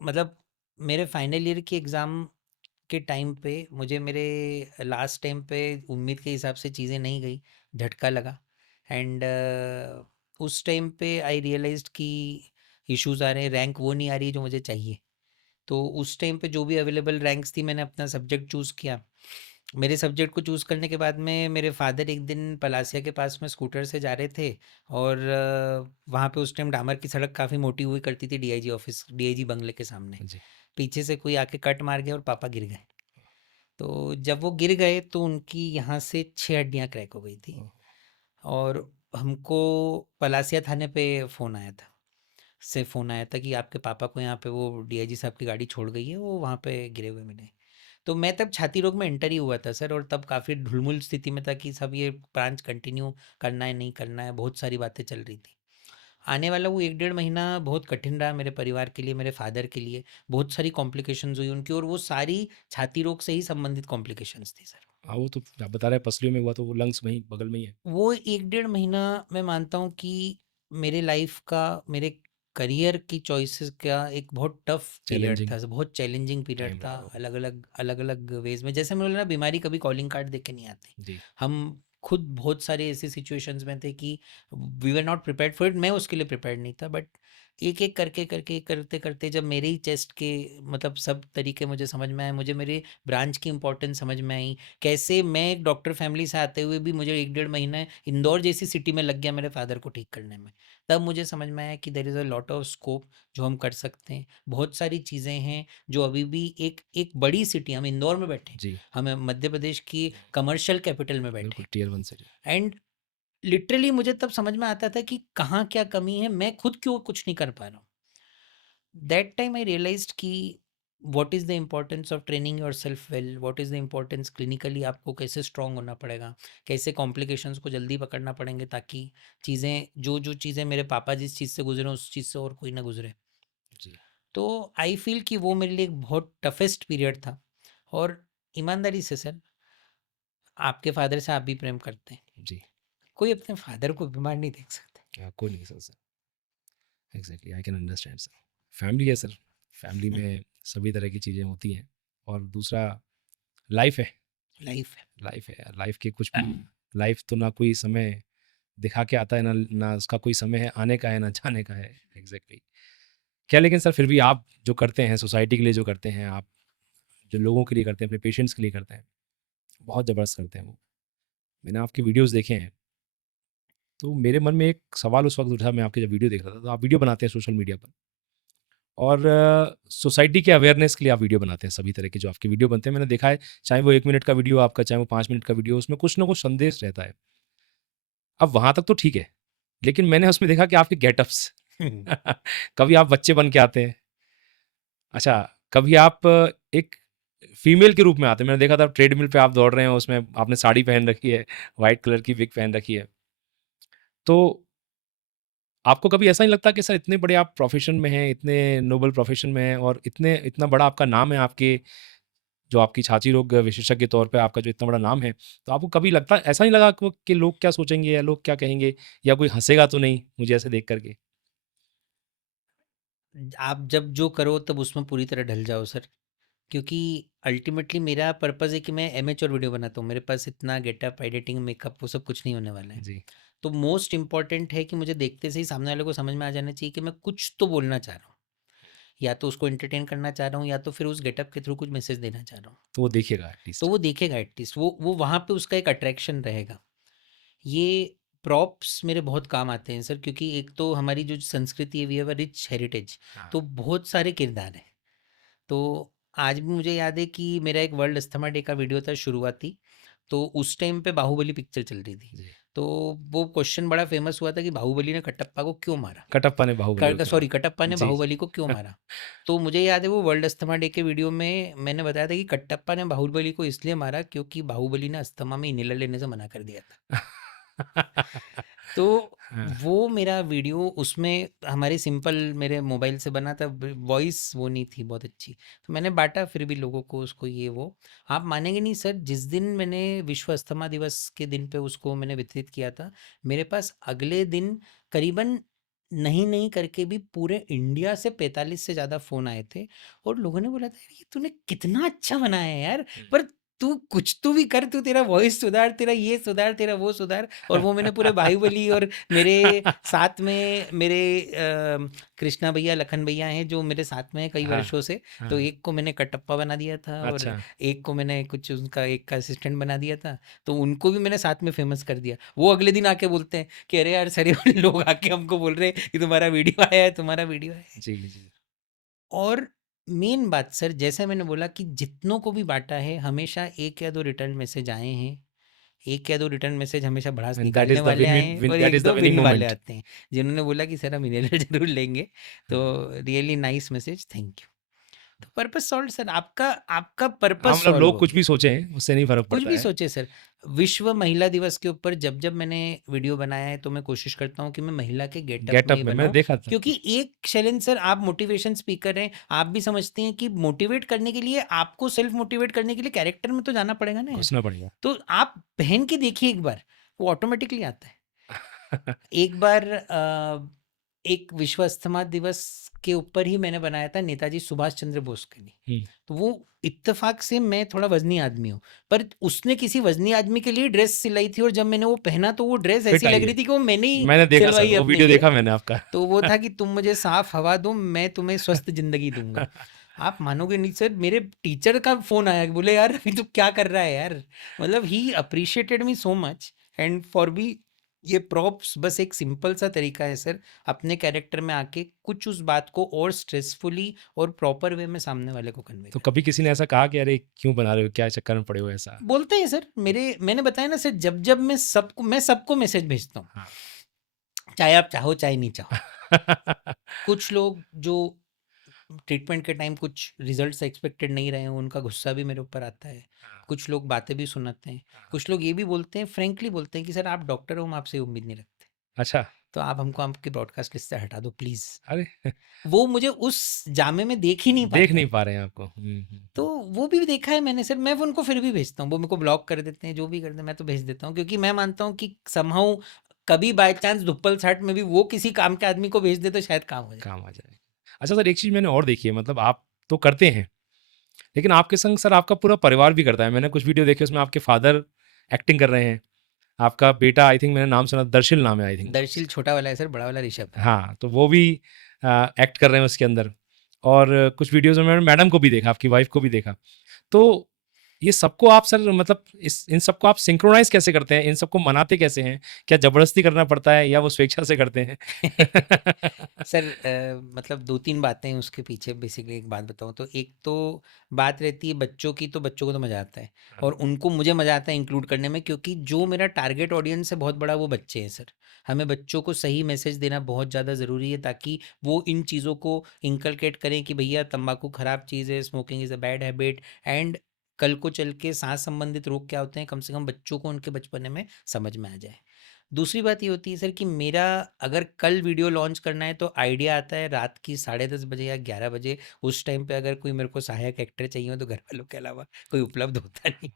मतलब मेरे फाइनल ईयर के एग्ज़ाम के टाइम पे मुझे मेरे लास्ट टाइम पे उम्मीद के हिसाब से चीज़ें नहीं गई, झटका लगा। एंड उस टाइम पे आई रियलाइज्ड कि इश्यूज़ आ रहे हैं, रैंक वो नहीं आ रही है जो मुझे चाहिए। तो उस टाइम पे जो भी अवेलेबल रैंक्स थी, मैंने अपना सब्जेक्ट चूज़ किया। मेरे सब्जेक्ट को चूज़ करने के बाद में मेरे फादर एक दिन पलासिया के पास में स्कूटर से जा रहे थे, और वहाँ पे उस टाइम डामर की सड़क काफ़ी मोटी हुई करती थी, डीआईजी ऑफिस, डीआईजी बंगले के सामने। जी। पीछे से कोई आके कट मार गया और पापा गिर गए। तो जब वो गिर गए तो उनकी यहाँ से 6 हड्डियाँ क्रैक हो गई थी। ओह! और हमको पलासिया थाने पे फ़ोन आया था कि आपके पापा को यहाँ पे वो डीआईजी साहब की गाड़ी छोड़ गई है, वो वहाँ पे गिरे हुए मिले। तो मैं तब छाती रोग में एंटर ही हुआ था सर, और तब काफ़ी ढुलमुल स्थिति में था कि सब ये ब्रांच कंटिन्यू करना है नहीं करना है, बहुत सारी बातें चल रही थी। आने वाला वो 1 डेढ़ महीना बहुत कठिन रहा मेरे परिवार के लिए, मेरे फादर के लिए। बहुत सारी कॉम्प्लिकेशंस हुई उनकी, और वो सारी छाती रोग से ही संबंधित कॉम्प्लिकेशंस थी सर। हाँ, वो तो आप बता रहे हैं पसलियों में हुआ, तो वो लंग्स वहीं बगल में ही है। वो 1 डेढ़ महीना मैं मानता हूँ कि मेरे लाइफ का, मेरे करियर की चॉइसेस का एक बहुत टफ पीरियड चैलेंजिंग था, बहुत चैलेंजिंग पीरियड टाइम था। रहा वो। अलग-अलग वेज़ में, जैसे मैंने बोला ना, बीमारी कभी कॉलिंग कार्ड देके नहीं आती। जी, हम खुद बहुत सारे ऐसे सिचुएशंस में थे कि we were not prepared for it. मैं उसके लिए प्रिपेयर्ड नहीं था, बट एक-एक करके करते-करते जब मेरे ही चेस्ट के मतलब सब तरीके मुझे समझ में आए, मुझे मेरे ब्रांच की इम्पोर्टेंस समझ में आई। कैसे मैं एक डॉक्टर फैमिली से आते हुए भी मुझे 1 डेढ़ महीना इंदौर जैसी सिटी में लग गया मेरे फादर को ठीक करने में। तब मुझे समझ में आया कि there is a lot of scope जो हम कर सकते हैं। बहुत सारी चीज़ें हैं जो अभी भी एक एक बड़ी सिटी, हम इंदौर में बैठे हैं, जी। हम मध्य प्रदेश की कमर्शियल कैपिटल में बैठे बिल्कुल, टियर 1 सिटी। हैं। एंड लिटरली मुझे तब समझ में आता था कि कहाँ क्या कमी है, मैं खुद क्यों कुछ नहीं कर पा रहा हूँ। दैट टाइम आई रियलाइज्ड कि what is the importance of training yourself well, what is the importance clinically, आपको कैसे स्ट्रांग होना पड़ेगा, कैसे कॉम्प्लिकेशंस को जल्दी पकड़ना पड़ेंगे, ताकि चीज़ें, जो चीज़ें मेरे पापा जिस चीज़ से गुजरे उस चीज़ से और कोई ना गुजरे। जी, तो आई फील कि वो मेरे लिए एक बहुत टफेस्ट पीरियड था। और ईमानदारी से सर, आपके फादर से आप भी प्रेम करते हैं, जी। कोई अपने फादर को बीमार नहीं देख सकते। कोई नहीं sir. Exactly, I can understand sir. Family है सर, फैमिली में सभी तरह की चीज़ें होती हैं। और दूसरा, लाइफ है। लाइफ है। लाइफ है यार, लाइफ के कुछ लाइफ तो ना कोई समय दिखा के आता है, ना ना उसका कोई समय है आने का है ना जाने का है। एग्जैक्टली। क्या, लेकिन सर फिर भी आप जो करते हैं सोसाइटी के लिए, जो करते हैं आप, जो लोगों के लिए करते हैं, अपने पेशेंट्स के लिए करते हैं, बहुत ज़बरदस्त करते हैं वो। मैंने आपके वीडियोस देखे हैं, तो मेरे मन में एक सवाल उस वक्त उठा, मैं आपके जब वीडियो देख रहा था, तो आप वीडियो बनाते हैं सोशल मीडिया पर, और सोसाइटी के अवेयरनेस के लिए आप वीडियो बनाते हैं। सभी तरह के जो आपके वीडियो बनते हैं, मैंने देखा है, चाहे वो 1 मिनट का वीडियो आपका, चाहे वो 5 मिनट का वीडियो, उसमें कुछ ना कुछ संदेश रहता है। अब वहाँ तक तो ठीक है, लेकिन मैंने उसमें देखा कि आपके गेटअप्स कभी आप बच्चे बन के आते हैं, अच्छा, कभी आप एक फीमेल के रूप में आते हैं। मैंने देखा था ट्रेडमिल पे आप दौड़ रहे हैं, उसमें आपने साड़ी पहन रखी है, वाइट कलर की विग पहन रखी है। तो आपको कभी ऐसा नहीं लगता कि सर इतने बड़े आप प्रोफ़ेशन में हैं, इतने नोबल प्रोफ़ेशन में हैं, और इतना बड़ा आपका नाम है, आपके जो आपकी छाती रोग विशेषज्ञ के तौर पे आपका जो इतना बड़ा नाम है, तो आपको कभी लगता, ऐसा नहीं लगा कि लोग क्या सोचेंगे, या लोग क्या कहेंगे, या कोई हँसेगा तो नहीं मुझे ऐसे देख कर के? आप जब जो करो तब उसमें पूरी तरह ढल जाओ सर, क्योंकि अल्टीमेटली मेरा पर्पज़ है कि मैं एमेच्योर वीडियो बनाता हूँ। मेरे पास इतना गेटअप, एडिटिंग, मेकअप वो सब कुछ नहीं होने वाला है। जी, तो मोस्ट इम्पॉर्टेंट है कि मुझे देखते से ही सामने वाले को समझ में आ जाना चाहिए कि मैं कुछ तो बोलना चाह रहा हूँ। या तो उसको एंटरटेन करना चाह रहा हूँ, या तो फिर उस गेटअप के थ्रू कुछ मैसेज देना चाह रहा हूँ। तो वो देखिएगा तो एटलीस्ट। वो देखेगा एटलीस्ट, वो वहाँ पे उसका एक अट्रैक्शन रहेगा। ये प्रॉप्स मेरे बहुत काम आते हैं सर, क्योंकि एक तो हमारी जो संस्कृति है, we have a rich heritage. हाँ, तो बहुत सारे किरदार हैं। तो आज भी मुझे याद है कि मेरा एक वर्ल्ड अस्थमा डे का वीडियो था शुरुआती, तो उस टाइम पे बाहुबली पिक्चर चल रही थी। जी। तो वो क्वेश्चन बड़ा फेमस हुआ था कि बाहुबली ने कटप्पा को क्यों मारा, कटप्पा ने बाहुबली को क्यों सॉरी, मारा? कटप्पा ने जी, बाहुबली को क्यों मारा। तो मुझे याद है वो वर्ल्ड अस्थमा डे के वीडियो में मैंने बताया था कि कटप्पा ने बाहुबली को इसलिए मारा क्योंकि बाहुबली ने अस्थमा में इन्हेलर लेने से मना कर दिया था। तो हाँ, वो मेरा वीडियो, उसमें हमारे सिंपल मेरे मोबाइल से बना था, वॉइस वो नहीं थी बहुत अच्छी, तो मैंने बांटा फिर भी लोगों को उसको, ये वो। आप मानेंगे नहीं सर, जिस दिन मैंने विश्व अस्थमा दिवस के दिन पे उसको मैंने वितरित किया था, मेरे पास अगले दिन करीबन नहीं नहीं करके भी पूरे इंडिया से 45 से ज़्यादा फ़ोन आए थे, और लोगों ने बोला था, "यार, ये तूने कितना अच्छा बनाया है यार, हुँ। पर तू कुछ तो भी कर, तू तेरा वॉइस सुधार, तेरा ये सुधार, तेरा वो सुधार।" और वो मैंने पूरे बाहुबली, और मेरे साथ में मेरे कृष्णा भैया, लखन भैया हैं जो मेरे साथ में हैं कई हाँ, वर्षों से, तो हाँ, एक को मैंने कटप्पा बना दिया था, और अच्छा। एक को मैंने कुछ उनका एक का असिस्टेंट बना दिया था। तो उनको भी मैंने साथ में फेमस कर दिया। वो अगले दिन आके बोलते हैं कि अरे यार सर, ये लोग आके हमको बोल रहे हैं कि तुम्हारा वीडियो आया है, तुम्हारा वीडियो आया है। जी, जी। और मेन बात सर, जैसे मैंने बोला कि जितनों को भी बांटा है, हमेशा 1 या 2 रिटर्न मैसेज आए हैं। 1 या 2 रिटर्न मैसेज हमेशा भड़ास एंड दैट निकालने इज़ द वाले आए हैं, और that is the 1-2 winning win वाले मोमेंट। आते हैं, जिन्होंने बोला कि सर हम इन्हेलर ज़रूर लेंगे। तो really nice message, thank you. तो पर्पस सॉल्व्ड सर, आपका आपका हाँ, पर्पस मतलब सॉल्व लोग हो कुछ गया। भी सोचें, उससे नहीं फ़र्क कुछ पड़ता भी है। सोचे सर, विश्व महिला दिवस के ऊपर जब जब मैंने वीडियो बनाया है, तो मैं कोशिश करता हूँ कि मैं महिला के गेटअप में गेटअप ही में मैंने बनाऊं। देखा था। क्योंकि एक शैलेंद्र सर, आप मोटिवेशन स्पीकर हैं, आप भी समझते हैं कि मोटिवेट करने के लिए, आपको सेल्फ मोटिवेट करने के लिए कैरेक्टर में तो जाना पड़ेगा ना यार। घुसना पड़ेगा। तो आप पहन के देखिए एक बार, वो ऑटोमेटिकली आता है। एक बार एक विश्व अस्थमा दिवस के ऊपर ही मैंने बनाया था नेताजी सुभाष चंद्र बोस के लिए। हुँ, तो वो इत्तेफाक से, मैं थोड़ा वजनी आदमी हूँ, पर उसने किसी वजनी आदमी के लिए ड्रेस सिलाई थी, और जब मैंने वो पहना तो वो ड्रेस फिट ऐसी आई लग है। रही थी कि वो मैंने ही मैंने देखा सर, सिलवाई है वो अपने वीडियो लिए। देखा मैंने आपका। तो वो था कि तुम मुझे साफ हवा दो, मैं तुम्हें स्वस्थ जिंदगी दूंगा। आप मानोगे नहीं सर, मेरे टीचर का फोन आया, बोले यार अभी तू क्या कर रहा है यार। मतलब ही appreciated me so much. And for B, ये प्रॉप्स बस एक सिंपल सा तरीका है सर, अपने कैरेक्टर में आके कुछ उस बात को और स्ट्रेसफुली और प्रॉपर वे में सामने वाले को कन्वे तो करने कभी का। किसी ने ऐसा कहा कि अरे क्यों बना रहे हो? क्या चक्कर में पड़े हो ऐसा? बोलते हैं सर, मैंने बताया ना सर, जब जब मैं सबको मैसेज भेजता हूँ, हाँ। चाहे आप चाहो चाहे नहीं चाहो। कुछ लोग जो ट्रीटमेंट के टाइम कुछ रिजल्ट्स एक्सपेक्टेड नहीं रहे हैं, उनका गुस्सा भी मेरे ऊपर आता है। हाँ, कुछ लोग बातें भी सुनाते हैं। हाँ। कुछ लोग ये भी बोलते हैं, फ्रेंकली बोलते हैं कि सर आप डॉक्टर हो, हम आपसे उम्मीद नहीं रखते, अच्छा, तो आप हमको आपकी ब्रॉडकास्ट लिस्ट से हटा दो प्लीज़। अरे! वो मुझे उस जामे में देख ही नहीं देख पाते नहीं हैं। पा रहे हैं आपको। तो वो भी देखा है मैंने सर, मैं वो उनको फिर भी भेजता हूँ, वो मेरे को ब्लॉक कर देते हैं, जो भी करते हैं, मैं तो भेज देता हूँ, क्योंकि मैं मानता हूँ कि समहाउ कभी बाय चांस धुप्पल साट में भी वो किसी काम के आदमी को भेज दे तो शायद काम हो जाए। काम आ जाए। अच्छा सर, एक चीज़ मैंने और देखी है, मतलब आप तो करते हैं, लेकिन आपके संग सर आपका पूरा परिवार भी करता है। मैंने कुछ वीडियो देखे, उसमें आपके फादर एक्टिंग कर रहे हैं, आपका बेटा, आई थिंक मैंने नाम सुना, दर्शिल नाम है आई थिंक। दर्शिल छोटा वाला है सर, बड़ा वाला ऋषभ है। हाँ, तो वो भी एक्ट कर रहे हैं उसके अंदर। और कुछ वीडियोज़ में मैंने मैडम को भी देखा, आपकी वाइफ़ को भी देखा। तो ये सबको आप सर, मतलब इस इन सबको आप सिंक्रोनाइज़ कैसे करते हैं? इन सबको मनाते कैसे हैं? क्या ज़बरदस्ती करना पड़ता है या वो स्वेच्छा से करते हैं? सर मतलब 2-3 बातें हैं उसके पीछे, बेसिकली एक बात बताऊँ तो, एक तो बात रहती है बच्चों की, तो बच्चों को तो मज़ा आता है, हाँ, और उनको मुझे मज़ा आता है इंक्लूड करने में, क्योंकि जो मेरा टारगेट ऑडियंस है बहुत बड़ा, वो बच्चे हैं सर। हमें बच्चों को सही मैसेज देना बहुत ज़्यादा ज़रूरी है, ताकि वो इन चीज़ों को इंकलकेट करें कि भैया तंबाकू ख़राब चीज़ है, smoking is a bad habit, and कल को चल के सांस संबंधित रोग क्या होते हैं, कम से कम बच्चों को उनके बचपने में समझ में आ जाए। दूसरी बात ये होती है सर कि मेरा, अगर कल वीडियो लॉन्च करना है, तो आइडिया आता है रात की 10:30 बजे या 11 बजे। उस टाइम पे अगर कोई मेरे को सहायक एक्टर चाहिए हो, तो घर वालों के अलावा कोई उपलब्ध होता नहीं।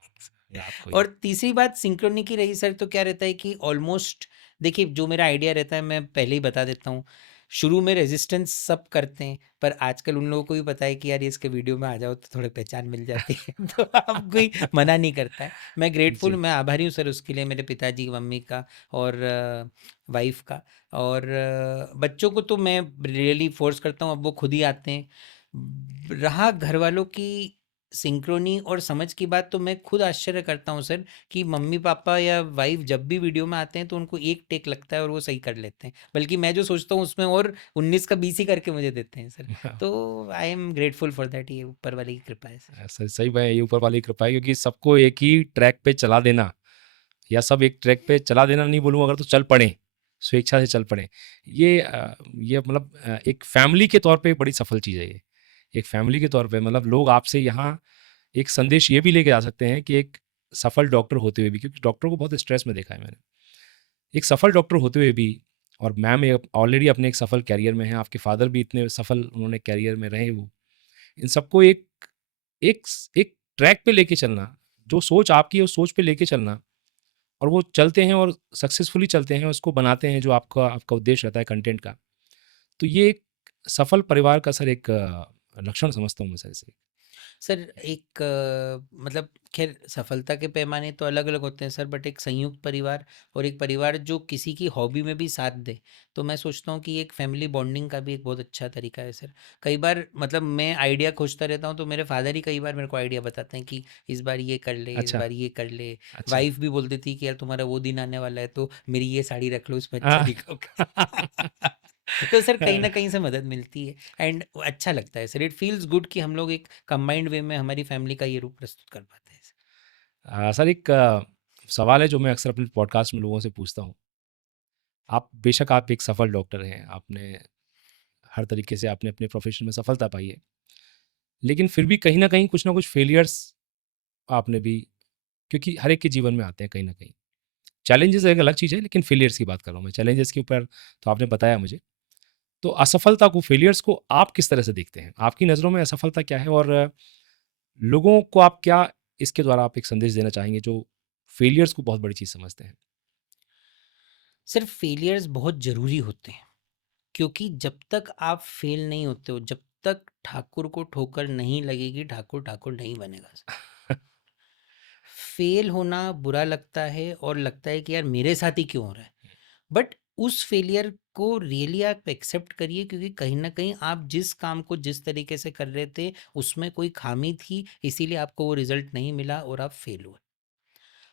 रात को ही। और तीसरी बात सिंक्रोनी की रही सर, तो क्या रहता है कि ऑलमोस्ट, देखिए जो मेरा आइडिया रहता है, मैं पहले ही बता देता हूँ, शुरू में रेजिस्टेंस सब करते हैं, पर आजकल उन लोगों को भी पता है कि यार ये इसके वीडियो में आ जाओ तो थोड़ी पहचान मिल जाती है। तो अब कोई मना नहीं करता है। मैं ग्रेटफुल, जी। मैं आभारी हूँ सर उसके लिए, मेरे पिताजी मम्मी का, और वाइफ का। और बच्चों को तो मैं रियली फोर्स करता हूँ, अब वो खुद ही आते हैं। रहा घर वालों की सिंक्रोनी और समझ की बात, तो मैं खुद आश्चर्य करता हूँ सर, कि मम्मी पापा या वाइफ जब भी वीडियो में आते हैं, तो उनको एक टेक लगता है और वो सही कर लेते हैं, बल्कि मैं जो सोचता हूँ उसमें और 19 का 20 ही करके मुझे देते हैं सर। तो I am grateful for that, ये ऊपर वाले की कृपा है सर। सही बात है, ये ऊपर वाली कृपा है, क्योंकि सबको एक ही ट्रैक पे चला देना, या सब एक ट्रैक पे चला देना नहीं बोलूँ, अगर तो चल पड़े, स्वेच्छा से चल पड़े, ये मतलब एक फैमिली के तौर पे बड़ी सफल चीज़ है ये। एक फैमिली के तौर पे मतलब लोग आपसे यहाँ एक संदेश ये भी लेके आ सकते हैं कि एक सफल डॉक्टर होते हुए भी, क्योंकि डॉक्टर को बहुत स्ट्रेस में देखा है मैंने, एक सफल डॉक्टर होते हुए भी, और मैम ऑलरेडी अपने एक सफल कैरियर में हैं, आपके फादर भी इतने सफल उन्होंने कैरियर में रहे वो, इन सबको एक एक एक ट्रैक पे लेके चलना, जो सोच आपकी है उस सोच पे लेके चलना, और वो चलते हैं और सक्सेसफुली चलते हैं, उसको बनाते हैं जो आपका आपका उद्देश्य रहता है कंटेंट का। तो ये एक सफल परिवार का सर एक लक्षण समझता हूँ मैं सर इसे। सर एक मतलब खैर सफलता के पैमाने तो अलग अलग होते हैं सर, बट एक संयुक्त परिवार और एक परिवार जो किसी की हॉबी में भी साथ दे, तो मैं सोचता हूँ कि एक फैमिली बॉन्डिंग का भी एक बहुत अच्छा तरीका है सर। कई बार मतलब मैं आइडिया खोजता रहता हूँ, तो मेरे फादर ही कई बार मेरे को आइडिया बताते हैं कि इस बार ये कर ले, इस अच्छा, बार ये कर ले। अच्छा। वाइफ भी बोल देती है कि यार तुम्हारा वो दिन आने वाला है, तो मेरी ये साड़ी रख लो, इसमें अच्छा हाँ। दिखोगे। तो सर कहीं ना कहीं से मदद मिलती है एंड अच्छा लगता है सर, इट फील्स गुड कि हम लोग एक कंबाइंड वे में हमारी फैमिली का ये रूप प्रस्तुत कर पाते हैं सर। सर एक सवाल है जो मैं अक्सर अपने पॉडकास्ट में लोगों से पूछता हूँ। आप बेशक आप एक सफल डॉक्टर हैं, आपने हर तरीके से आपने अपने प्रोफेशन में सफलता पाई है, लेकिन फिर भी कहीं न कहीं कुछ ना कुछ फेलियर्स आपने भी, क्योंकि हर एक के जीवन में आते हैं कहीं न कहीं। चैलेंजेस एक अलग चीज़ है, लेकिन फेलियर्स की बात कर रहा हूँ मैं। चैलेंजेस के ऊपर तो आपने बताया मुझे। तो असफलता को, फेलियर्स को आप किस तरह से देखते हैं? आपकी नज़रों में असफलता क्या है, और लोगों को आप क्या इसके द्वारा आप एक संदेश देना चाहेंगे जो फेलियर्स को बहुत बड़ी चीज़ समझते हैं? सर फेलियर्स बहुत ज़रूरी होते हैं, क्योंकि जब तक आप फेल नहीं होते हो, जब तक ठाकुर को ठोकर नहीं लगेगी, ठाकुर ठाकुर नहीं बनेगा सर। फेल होना बुरा लगता है और लगता है कि यार मेरे साथ ही क्यों हो रहा है, बट उस फेलियर को रियली आप एक्सेप्ट करिए, क्योंकि कहीं ना कहीं आप जिस काम को जिस तरीके से कर रहे थे उसमें कोई खामी थी, इसीलिए आपको वो रिजल्ट नहीं मिला और आप फेल हुए।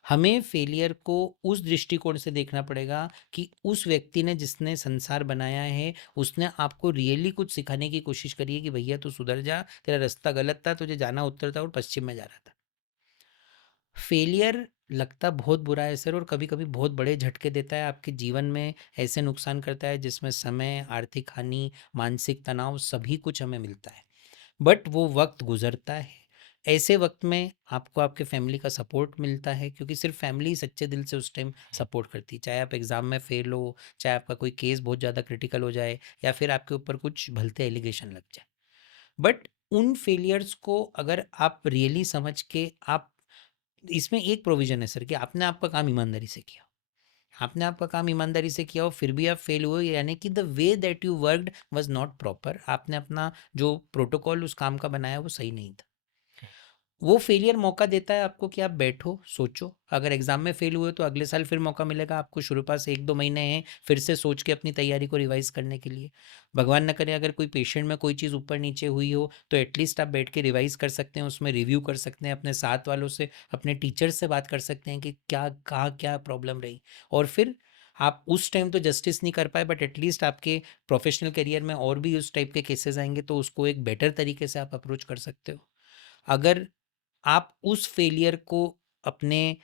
हमें फेलियर को उस दृष्टिकोण से देखना पड़ेगा कि उस व्यक्ति ने, जिसने संसार बनाया है, उसने आपको रियली कुछ सिखाने की कोशिश करी है कि भैया तू सुधर जा, तेरा रास्ता गलत था, तुझे जाना उत्तर था और पश्चिम में जा रहा था। फेलियर लगता बहुत बुरा है सर, और कभी कभी बहुत बड़े झटके देता है आपके जीवन में, ऐसे नुकसान करता है जिसमें समय, आर्थिक हानि, मानसिक तनाव, सभी कुछ हमें मिलता है। बट वो वक्त गुजरता है। ऐसे वक्त में आपको आपके फैमिली का सपोर्ट मिलता है, क्योंकि सिर्फ फैमिली ही सच्चे दिल से उस टाइम सपोर्ट करती है, चाहे आप एग्ज़ाम में फेल हो, चाहे आपका कोई केस बहुत ज़्यादा क्रिटिकल हो जाए, या फिर आपके ऊपर कुछ भलते एलिगेशन लग जाए। बट उन फेलियर्स को अगर आप रियली समझ के, आप, इसमें एक प्रोविज़न है सर कि आपने आपका काम ईमानदारी से किया। आपने आपका काम ईमानदारी से किया और फिर भी आप फेल हुए, यानी कि the way that you worked was not proper. आपने अपना जो प्रोटोकॉल उस काम का बनाया वो सही नहीं था। वो फेलियर मौका देता है आपको कि आप बैठो, सोचो। अगर एग्जाम में फेल हुए तो अगले साल फिर मौका मिलेगा आपको, शुरू पास 1-2 महीने हैं फिर से सोच के अपनी तैयारी को रिवाइज करने के लिए। भगवान न करे अगर कोई पेशेंट में कोई चीज़ ऊपर नीचे हुई हो तो एटलीस्ट आप बैठ के रिवाइज कर सकते हैं, उसमें रिव्यू कर सकते हैं, अपने साथ वालों से, अपने टीचर्स से बात कर सकते हैं कि क्या कहाँ क्या प्रॉब्लम रही। और फिर आप उस टाइम तो जस्टिस नहीं कर पाए, बट एटलीस्ट आपके प्रोफेशनल करियर में और भी उस टाइप के केसेस आएंगे तो उसको एक बेटर तरीके से आप अप्रोच कर सकते हो। अगर आप उस फेलियर को अपने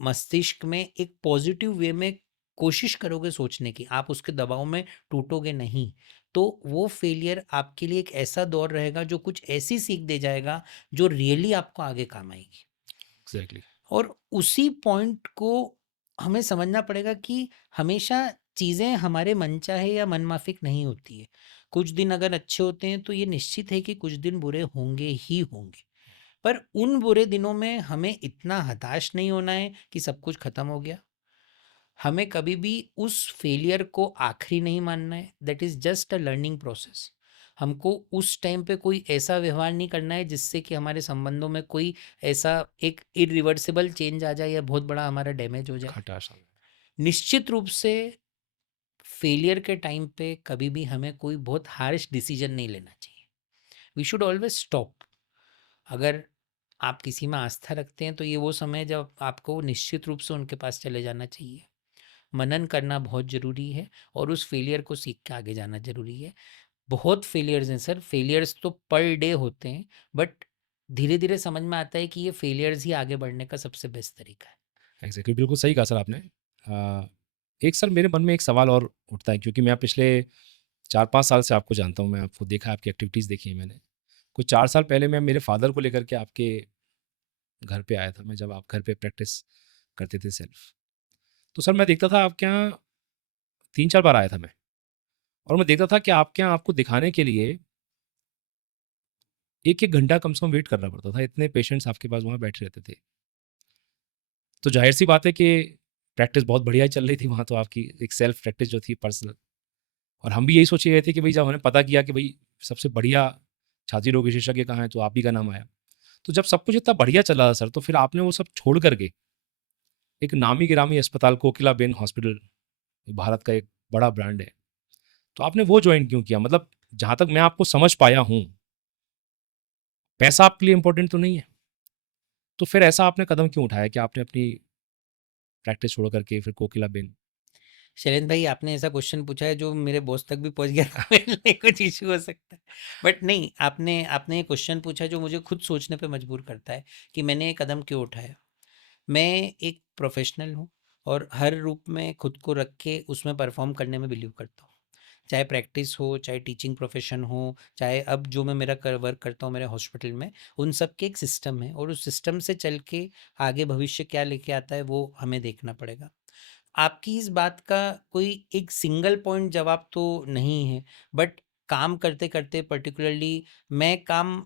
मस्तिष्क में एक पॉजिटिव वे में कोशिश करोगे सोचने की, आप उसके दबाव में टूटोगे नहीं, तो वो फेलियर आपके लिए एक ऐसा दौर रहेगा जो कुछ ऐसी सीख दे जाएगा जो रियली आपको आगे काम आएगी। एग्ज़ैक्टली। और उसी पॉइंट को हमें समझना पड़ेगा कि हमेशा चीज़ें हमारे मनचाहे या मनमाफिक नहीं होती है। कुछ दिन अगर अच्छे होते हैं तो ये निश्चित है कि कुछ दिन बुरे होंगे ही होंगे। पर उन बुरे दिनों में हमें इतना हताश नहीं होना है कि सब कुछ खत्म हो गया। हमें कभी भी उस फेलियर को आखिरी नहीं मानना है, that is just a learning process. हमको उस टाइम पे कोई ऐसा व्यवहार नहीं करना है जिससे कि हमारे संबंधों में कोई ऐसा एक इरिवर्सिबल चेंज आ जाए या बहुत बड़ा हमारा डैमेज हो जाए। खटाश आ गया। निश्चित रूप से फेलियर के टाइम पे कभी भी हमें कोई बहुत हार्श डिसीजन नहीं लेना चाहिए। We should always stop. अगर आप किसी में आस्था रखते हैं तो ये वो समय है जब आपको निश्चित रूप से उनके पास चले जाना चाहिए। मनन करना बहुत ज़रूरी है और उस फेलियर को सीख के आगे जाना ज़रूरी है। बहुत फेलियर्स हैं सर, फेलियर्स तो पर डे होते हैं, बट धीरे धीरे समझ में आता है कि ये फेलियर्स ही आगे बढ़ने का सबसे बेस्ट तरीका है। एग्ज़ैक्टली, बिल्कुल सही कहा सर आपने। एक सर मेरे मन में एक सवाल और उठता है, क्योंकि मैं पिछले 4-5 साल से आपको जानता हूँ, मैं आपको देखा है, आपकी एक्टिविटीज़ देखी है मैंने। कुछ 4 साल पहले मैं मेरे फ़ादर को लेकर के आपके घर पे आया था मैं, जब आप घर पे प्रैक्टिस करते थे सेल्फ। तो सर मैं देखता था आपके यहाँ 3-4 बार आया था मैं, और मैं देखता था कि आपके यहाँ आपको दिखाने के लिए 1-1 घंटा कम से कम वेट करना पड़ता था, इतने पेशेंट्स आपके पास वहाँ बैठे रहते थे। तो ज़ाहिर-सी बात है कि प्रैक्टिस बहुत बढ़िया ही चल रही थी वहाँ, तो आपकी एक सेल्फ प्रैक्टिस जो थी पर्सनल, और हम भी यही सोचे गए थे कि भई जब हमने पता किया कि भई सबसे बढ़िया छाती रोग विशेषज्ञ कहाँ हैं, तो आप ही का नाम आया। तो जब सब कुछ इतना बढ़िया चल रहा था सर, तो फिर आपने वो सब छोड़ कर के एक नामी-गिरामी अस्पताल, कोकिलाबेन हॉस्पिटल, भारत का एक बड़ा ब्रांड है, तो आपने वो जॉइन क्यों किया? मतलब जहाँ तक मैं आपको समझ पाया हूँ, पैसा आपके लिए इम्पोर्टेंट तो नहीं है? तो फिर ऐसा आपने कदम क्यों उठाया कि आपने अपनी प्रैक्टिस छोड़ कर के फिर कोकिलाबेन? शैलेंद्र भाई, आपने ऐसा क्वेश्चन पूछा है जो मेरे बॉस तक भी पहुंच गया तो मेरे लिए कुछ इशू हो सकता है। बट नहीं, आपने आपने एक क्वेश्चन पूछा जो मुझे खुद सोचने पे मजबूर करता है कि मैंने ये कदम क्यों उठाया। मैं एक प्रोफेशनल हूँ और हर रूप में खुद को रख के उसमें परफॉर्म करने में बिलीव करता हूँ। चाहे प्रैक्टिस हो, चाहे टीचिंग प्रोफेशन हो, चाहे अब जो मैं मेरा वर्क करता हूँ मेरे हॉस्पिटल में, उन सब के एक सिस्टम है और उस सिस्टम से चल के आगे भविष्य क्या लेके आता है वो हमें देखना पड़ेगा। आपकी इस बात का कोई एक सिंगल पॉइंट जवाब तो नहीं है, बट काम करते करते पर्टिकुलरली मैं काम,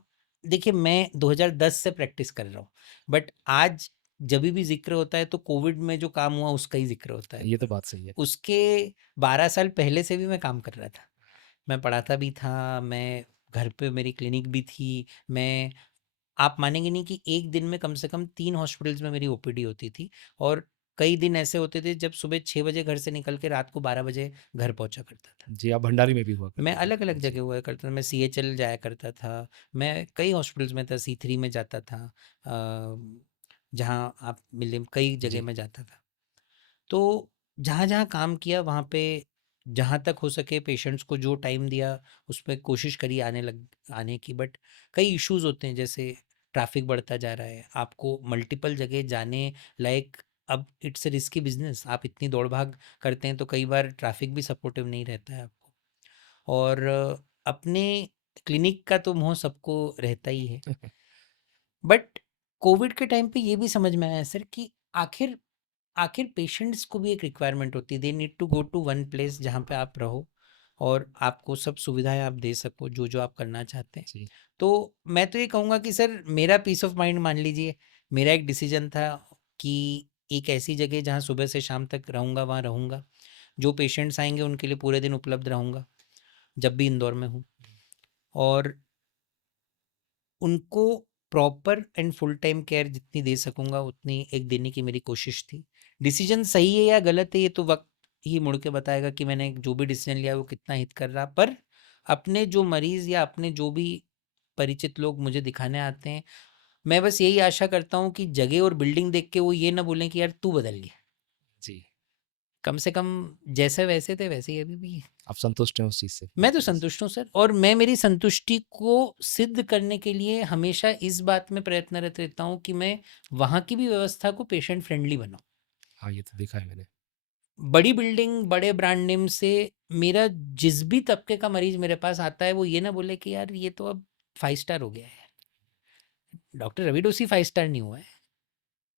देखिए मैं 2010 से प्रैक्टिस कर रहा हूँ, बट आज जब भी जिक्र होता है तो कोविड में जो काम हुआ उसका ही जिक्र होता है। ये तो बात सही है। उसके 12 साल पहले से भी मैं काम कर रहा था, मैं पढ़ाता भी था, मैं घर पे मेरी क्लिनिक भी थी। मैं, आप मानेंगे नहीं कि एक दिन में कम से कम 3 हॉस्पिटल्स में मेरी ओपीडी होती थी और कई दिन ऐसे होते थे जब सुबह 6 बजे घर से निकल के रात को 12 बजे घर पहुंचा करता था। जी, आप भंडारी में भी हुआ मैं करते थे। अलग-अलग जी, जगह हुआ करता था, मैं सीएचएल जाया करता था, मैं कई हॉस्पिटल्स में था, सी3 में जाता था, जहाँ आप मिले कई जगह जी, में जाता था। तो जहाँ-जहाँ काम किया वहाँ पे जहाँ तक हो सके पेशेंट्स को जो टाइम दिया उस पे कोशिश करी आने की। बट कई इश्यूज होते हैं, जैसे ट्रैफिक बढ़ता जा रहा है, आपको मल्टीपल जगह जाने लाइक, अब इट्स अ रिस्की बिजनेस, आप इतनी दौड़ भाग करते हैं तो कई बार ट्रैफिक भी सपोर्टिव नहीं रहता है आपको। और अपने क्लिनिक का तो मोह सबको रहता ही है, बट कोविड के टाइम पे ये भी समझ में आया सर कि आखिर आखिर पेशेंट्स को भी एक रिक्वायरमेंट होती है, they need to go to one place जहाँ पे आप रहो और आपको सब सुविधाएं आप दे सको जो जो आप करना चाहते हैं। जी, तो मैं तो ये कहूँगा कि सर मेरा पीस ऑफ माइंड मान लीजिए, मेरा एक डिसीजन था कि एक ऐसी जगह जहाँ सुबह से शाम तक रहूँगा वहाँ रहूँगा, जो पेशेंट्स आएंगे उनके लिए पूरे दिन उपलब्ध रहूँगा जब भी इंदौर में हूँ, और उनको proper and full time care जितनी दे सकूँगा उतनी एक देने की मेरी कोशिश थी। डिसीजन सही है या गलत है ये तो वक्त ही मुड़ के बताएगा कि मैंने जो भी डिसीजन लिया वो कितना हित कर रहा, पर अपने जो मरीज़ या अपने जो भी परिचित लोग मुझे दिखाने आते हैं, मैं बस यही आशा करता हूँ कि जगह और बिल्डिंग देख के वो ये ना बोलें कि यार तू बदल गया। जी। कम से कम जैसे वैसे थे वैसे ही अभी भी हैं। आप संतुष्ट हैं उस चीज़ से मैं तो बिल्कुल। संतुष्ट हूँ सर, और मैं मेरी संतुष्टि को सिद्ध करने के लिए हमेशा इस बात में प्रयत्नरत रहता हूँ कि मैं वहाँ की भी व्यवस्था को पेशेंट फ्रेंडली बनाऊँ। हाँ, ये तो देखा है मैंने। बड़ी बिल्डिंग, बड़े ब्रांड नेम से मेरा जिस भी तबके का मरीज मेरे पास आता है वो ये ना बोले कि यार ये तो अब 5 स्टार हो गया है। डॉक्टर रवि डोसी 5 स्टार नहीं हुआ है,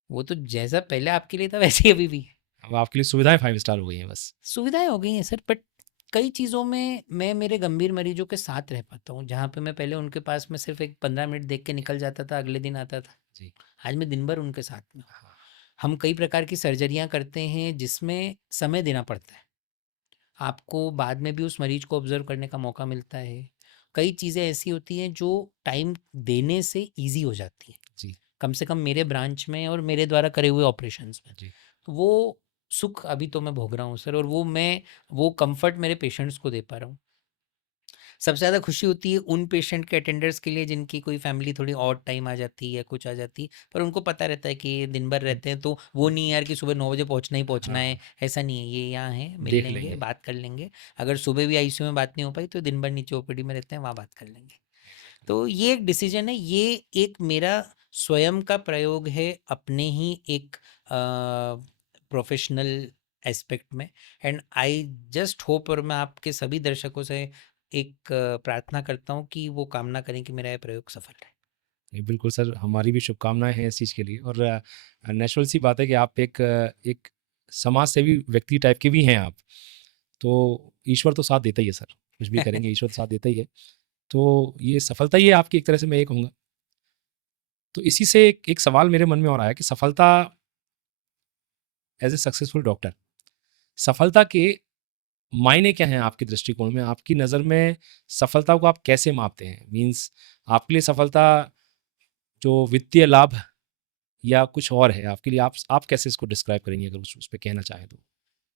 वो तो जैसा पहले आपके लिए था वैसे ही अभी भी है। अब आपके लिए सुविधाएँ 5 स्टार हो गई हैं बस। सुविधाएं हो गई हैं सर, बट कई चीज़ों में मैं मेरे गंभीर मरीजों के साथ रह पाता हूँ, जहाँ पे मैं पहले उनके पास में सिर्फ एक 15 मिनट देख के निकल जाता था, अगले दिन आता था। जी। आज मैं दिन भर उनके साथ में हूँ। हाँ, हम कई प्रकार की सर्जरियाँ करते हैं जिसमें समय देना पड़ता है, आपको बाद में भी उस मरीज को ऑब्जर्व करने का मौका मिलता है। कई चीज़ें ऐसी होती हैं जो टाइम देने से ईजी हो जाती हैं, जी, कम से कम मेरे ब्रांच में और मेरे द्वारा करे हुए ऑपरेशंस में। जी। तो वो सुख अभी तो मैं भोग रहा हूँ सर, और वो कंफर्ट मेरे पेशेंट्स को दे पा रहा हूँ। सबसे ज़्यादा खुशी होती है उन पेशेंट के अटेंडर्स के लिए जिनकी कोई फैमिली थोड़ी ऑड टाइम आ जाती है या कुछ आ जाती है, पर उनको पता रहता है कि ये दिन भर रहते हैं, तो वो नहीं यार कि सुबह 9 बजे पहुंचना ही पहुंचना हाँ, है। ऐसा नहीं है, ये यहाँ है, मिल देख लेंगे, लेंगे। बात कर लेंगे। अगर सुबह भी आईसीयू में बात नहीं हो पाई तो दिन भर नीचे ओपीडी में रहते हैं, वहाँ बात कर लेंगे। एग्ज़ैक्टली। तो ये एक डिसीजन है, ये एक मेरा स्वयं का प्रयोग है अपने ही एक प्रोफेशनल एस्पेक्ट में। एंड आई जस्ट होप, और मैं आपके सभी दर्शकों से एक प्रार्थना करता हूँ कि वो कामना करें कि मेरा ये प्रयोग सफल रहे। नहीं, बिल्कुल सर, हमारी भी शुभकामनाएँ हैं इस चीज़ के लिए और नेचुरल सी बात है कि आप एक समाज सेवी व्यक्ति टाइप के भी हैं आप। तो ईश्वर तो साथ देता ही है सर, कुछ भी करेंगे ईश्वर तो साथ देता ही है। तो ये सफलता ही है आपकी एक तरह से मैं ये कहूँगा। तो इसी से एक सवाल मेरे मन में और आया कि सफलता एज़ ए सक्सेसफुल डॉक्टर, सफलता के मायने क्या हैं आपके दृष्टिकोण में? आपकी नज़र में सफलता को आप कैसे मापते हैं? मीन्स आपके लिए सफलता जो वित्तीय लाभ या कुछ और है आपके लिए आप कैसे इसको डिस्क्राइब करेंगे अगर उस पे कहना चाहें तो?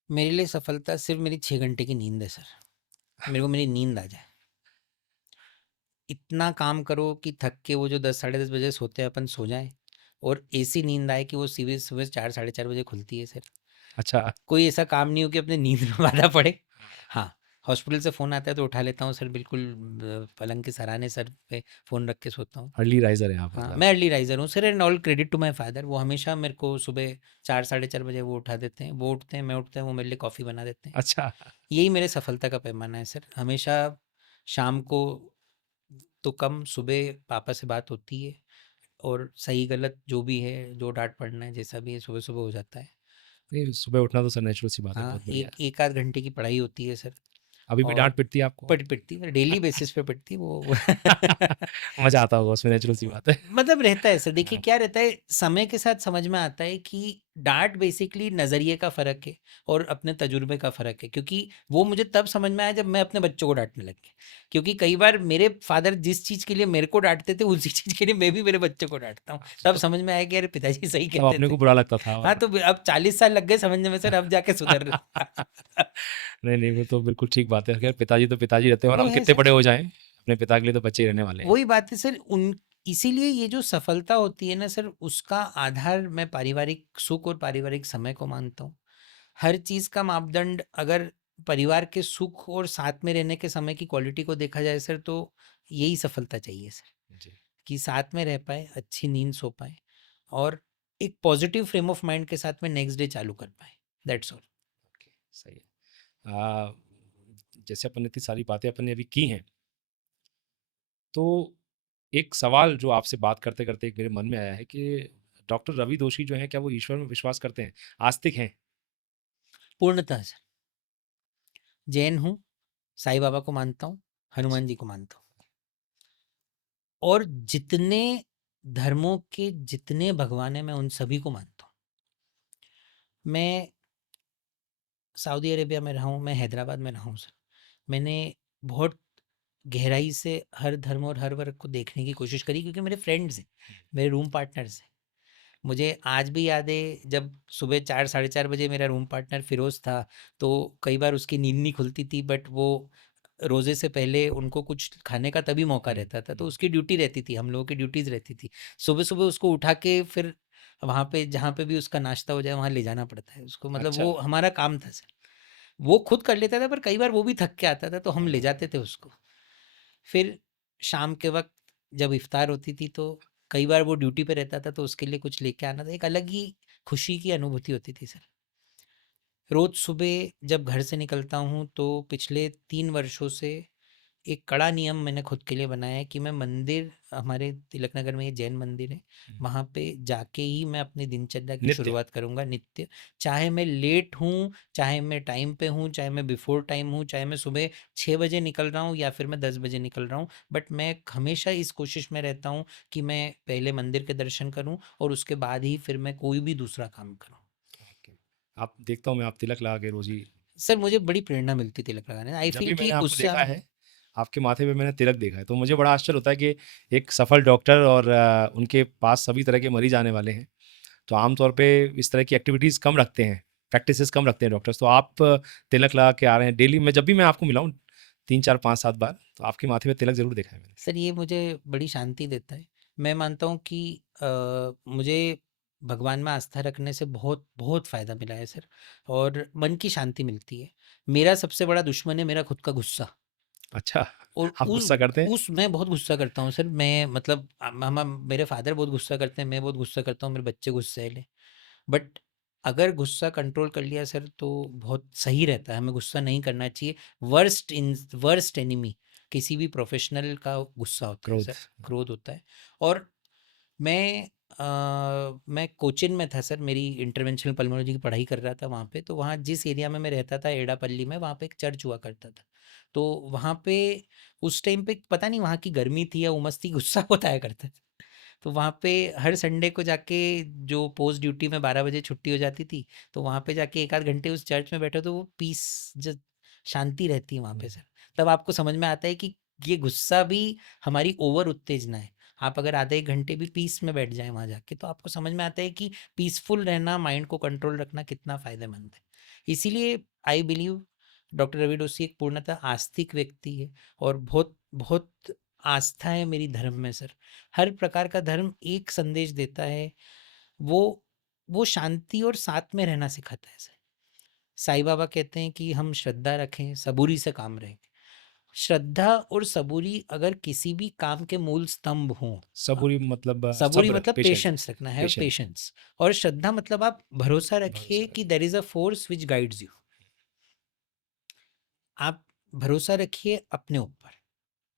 मेरे लिए सफलता सिर्फ मेरी 6 घंटे की नींद है सर। मेरे को मेरी नींद आ जाए, इतना काम करो कि थक के वो जो 10 साढ़े 10 बजे सोते हैं अपन सो जाएं, और ऐसी नींद आए कि वो सुबह सुबह 4 साढ़े 4 बजे खुलती है सर। अच्छा। कोई ऐसा काम नहीं हो कि अपने नींद में बाधा पड़े। हाँ, हॉस्पिटल से फ़ोन आता है तो उठा लेता हूँ सर, बिल्कुल पलंग के सराहने सर पे फ़ोन रख के सोता हूँ। अर्ली राइज़र हैं आप हाँ, मतलब। मैं अर्ली राइज़र हूँ sir, and all credit to my father. वो हमेशा मेरे को सुबह 4 साढ़े 4 बजे वो उठा देते हैं। वो उठते हैं, मैं उठता हूँ, वो मेरे लिए कॉफ़ी बना देते हैं। अच्छा। यही मेरे सफलता का पैमाना है सर। हमेशा शाम को तो कम, सुबह पापा से बात होती है, और सही गलत जो भी है, जो डाँट पड़ना है, जैसा भी है, सुबह-सुबह हो जाता है। नहीं, सुबह उठना तो सर नेचुरल सी बात है, हाँ, बहुत बढ़िया है। 1 आध घंटे की पढ़ाई होती है सर। अभी भी और डाँट पिटती है आपको? पिटती है, डेली बेसिस पे पिटती है वो। मज़ा आता होगा उसमें, नेचुरल सी बात है। मतलब रहता है सर, देखिए हाँ, क्या रहता है, समय के साथ समझ में आता है कि डांट बेसिकली नज़रिए का फ़र्क है और अपने तजुर्बे का फ़र्क है, क्योंकि वो मुझे तब समझ में आया जब मैं अपने बच्चों को डांटने लग गया। क्योंकि कई बार मेरे फादर जिस चीज़ के लिए मेरे को डांटते थे, उसी चीज़ के लिए मैं भी मेरे बच्चों को डांटता हूँ। तब तो समझ में आया कि अरे पिताजी सही तब कहते अपने थे। को बुरा लगता था हाँ, और तो अब 40 साल लग गए समझने में सर, अब जाके सुधर रहे। नहीं, नहीं, वो तो बिल्कुल ठीक बात है। ख़ैर पिताजी तो पिताजी रहते हैं और वो हम है कितने सर। बड़े हो जाएँ, अपने पिता के लिए तो बच्चे ही रहने वाले हैं। वही बात है सर, उन इसीलिए ये जो सफलता होती है ना सर, उसका आधार मैं पारिवारिक सुख और पारिवारिक समय को मानता हूँ। हर चीज़ का मापदंड अगर परिवार के सुख और साथ में रहने के समय की क्वालिटी को देखा जाए सर, तो यही सफलता चाहिए सर, जी, कि साथ में रह पाए, अच्छी नींद सो पाए, और एक पॉजिटिव फ्रेम ऑफ माइंड के साथ में नेक्स्ट डे चालू कर पाए। That's all. ओके, सही है। जैसे अपन ने इतनी सारी बातें अपन ने अभी की हैं, तो एक सवाल जो आपसे बात करते-करते एक मेरे मन में आया है कि डॉक्टर रवि दोषी जो हैं, क्या वो ईश्वर में विश्वास करते हैं? आस्तिक हैं? पूर्णतः सर, जैन हूँ, साईं बाबा को मानता हूँ, अच्छा, हनुमान जी को मानता हूँ, और जितने धर्मों के जितने भगवान हैं, मैं उन सभी को मानता हूँ। मैं सऊदी अरेबिया में रहा हूँ, मैं हैदराबाद में रहा हूँ सर। मैंने बहुत गहराई से हर धर्म और हर वर्ग को देखने की कोशिश करी, क्योंकि मेरे फ्रेंड्स हैं, मेरे रूम पार्टनर्स हैं। मुझे आज भी याद है जब सुबह 4 साढ़े 4 बजे मेरा रूम पार्टनर फ़िरोज़ था, तो कई बार उसकी नींद नहीं खुलती थी, बट वो रोज़े से पहले उनको कुछ खाने का तभी मौका हुँ, रहता था, तो हुँ। उसकी ड्यूटी रहती थी, हम लोगों की ड्यूटीज़ रहती थी। सुबह-सुबह उसको उठा के फिर वहाँ पे जहाँ पे भी उसका नाश्ता हो जाए वहाँ ले जाना पड़ता है उसको, मतलब अच्छा। वो हमारा काम था सर। वो खुद कर लेता था, पर कई बार वो भी थक के आता था तो हम ले हाँ, जाते थे उसको। फिर शाम के वक़्त जब इफ्तार होती थी, तो कई बार वो ड्यूटी पे रहता था, तो उसके लिए कुछ लेके आना था। एक अलग ही खुशी की अनुभूति होती थी सर। रोज़ सुबह जब घर से निकलता हूँ, तो पिछले 3 वर्षों से एक कड़ा नियम मैंने खुद के लिए बनाया है कि मैं मंदिर, हमारे तिलक नगर में ये जैन मंदिर है, हुँ। वहाँ पे जाके ही मैं अपनी दिनचर्या की नित्य। शुरुआत करूँगा नित्य। चाहे मैं लेट हूँ, चाहे मैं टाइम पे हूँ, चाहे मैं बिफ़ोर टाइम हूँ, चाहे मैं सुबह 6 बजे निकल रहा हूँ या फिर मैं 10 बजे निकल रहा हूँ, बट मैं हमेशा इस कोशिश में रहता हूँ कि मैं पहले मंदिर के दर्शन करूँ और उसके बाद ही फिर मैं कोई भी दूसरा काम करूँ। ओके। आप देखता हूँ मैं आप तिलक लगा के रोज़ ही सर, मुझे बड़ी प्रेरणा मिलती है तिलक लगाने, आई जब फ़ील भी कि मैंने आपको उससे देखा हम। है, आपके माथे पे मैंने तिलक देखा है, तो मुझे बड़ा आश्चर्य होता है कि एक सफल डॉक्टर और उनके पास सभी तरह के मरीज़ आने वाले हैं, तो आम तौर पे इस तरह की एक्टिविटीज़ कम रखते हैं, प्रैक्टिसेज़ कम रखते हैं डॉक्टर्स। तो आप तिलक लगा के आ रहे हैं डेली। मैं जब भी मैं आपको मिला हूँ 3, 4, 5, 7 बार, तो आपके माथे पे तिलक ज़रूर देखा है मैंने। सर, ये मुझे बड़ी शांति देता है। मैं मानता हूँ कि मुझे भगवान में आस्था रखने से बहुत बहुत फ़ायदा मिला है सर, और मन की शांति मिलती है। मेरा सबसे बड़ा दुश्मन है मेरा खुद का गुस्सा। अच्छा, और आप गुस्सा करते हैं? उस मैं बहुत गुस्सा करता हूँ सर। मैं मतलब मेरे फादर बहुत गुस्सा करते हैं, मैं बहुत गुस्सा करता हूँ, मेरे बच्चे गुस्सैल हैं। बट अगर गुस्सा कंट्रोल कर लिया सर, तो बहुत सही रहता है, हमें गुस्सा नहीं करना चाहिए। वर्स्ट एनिमी किसी भी प्रोफेशनल का गुस्सा होता है क्रोध। सर, क्रोध होता है। और मैं कोचिन में था सर, मेरी इंटरवेंशनल पल्मोलॉजी की पढ़ाई कर रहा था वहाँ पे, तो वहाँ जिस एरिया में मैं रहता था एड़ापल्ली में, वहाँ पे एक चर्च हुआ करता था। तो वहाँ पे उस टाइम पे पता नहीं वहाँ की गर्मी थी या उमस थी, गुस्सा बहुत आया करता था। तो वहाँ पे हर संडे को जाके, जो पोस्ट ड्यूटी में 12 बजे छुट्टी हो जाती थी, तो वहाँ पे जाके 1 आध घंटे उस चर्च में बैठो, तो वो पीस, जो शांति रहती है वहाँ पे हुँ, सर। तब आपको समझ में आता है कि ये गुस्सा भी हमारी ओवर उत्तेजना है। आप अगर आधे 1 घंटे भी पीस में बैठ जाएँ वहाँ जाके, तो आपको समझ में आता है कि पीसफुल रहना, माइंड को कंट्रोल रखना कितना फ़ायदेमंद है। इसीलिए I believe doctor Ravi Doshi एक पूर्णतः आस्तिक व्यक्ति है, और बहुत बहुत आस्था है मेरी धर्म में सर। हर प्रकार का धर्म एक संदेश देता है, वो वो शांति और साथ में रहना सिखाता है सर। साईं बाबा कहते हैं कि हम श्रद्धा रखें, सबूरी से काम रहें। श्रद्धा और सबूरी अगर किसी भी काम के मूल स्तंभ हों, सबूरी मतलब सबूरी सब्र, मतलब पेशेंस। पेशेंस रखना है, पेशेंस। पेशेंस। और श्रद्धा मतलब आप भरोसा भरोसा रखिए कि रखें। There is a force which guides you. आप भरोसा रखिए अपने ऊपर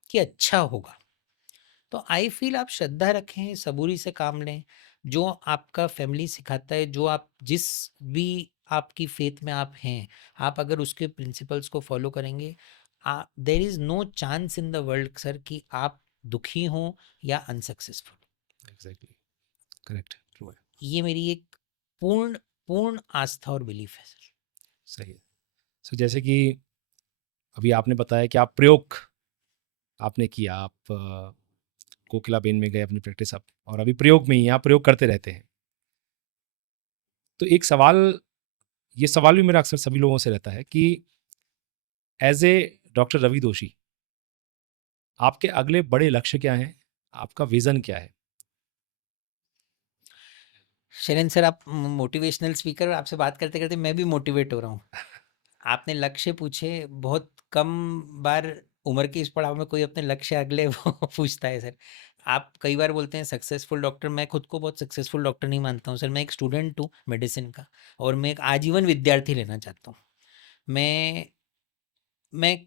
कि अच्छा होगा। तो आई फील आप श्रद्धा रखें, सबूरी से काम लें। जो आपका फैमिली सिखाता है, जो आप जिस भी आपकी फेथ में आप हैं, आप अगर उसके प्रिंसिपल्स को फॉलो करेंगे, there is no chance in the world sir कि आप दुखी हों या अनसक्सेसफुल। एग्जैक्टली, करेक्ट, ट्रू है। ये मेरी एक पूर्ण पूर्ण आस्था और बिलीफ है सर। सही है। सो जैसे कि अभी आपने बताया कि आप प्रयोग आपने किया, आप कोकिलाबेन में गए अपनी प्रैक्टिस आप, और अभी प्रयोग में ही आप प्रयोग करते रहते हैं। तो एक सवाल, ये सवाल भी मेरा अक्सर सभी लोगों से रहता है कि एज ए डॉक्टर रवि दोषी, आपके अगले बड़े लक्ष्य क्या हैं, आपका विजन क्या है? शैलेंद्र सर, आप मोटिवेशनल स्पीकर, आपसे बात करते करते मैं भी मोटिवेट हो रहा हूँ। आपने लक्ष्य पूछे, बहुत कम बार उम्र के इस पड़ाव में कोई अपने लक्ष्य अगले वो पूछता है सर। आप कई बार बोलते हैं सक्सेसफुल डॉक्टर, मैं खुद को बहुत सक्सेसफुल डॉक्टर नहीं मानता हूँ सर। मैं एक स्टूडेंट हूँ मेडिसिन का, और मैं एक आजीवन विद्यार्थी रहना चाहता हूँ। मैं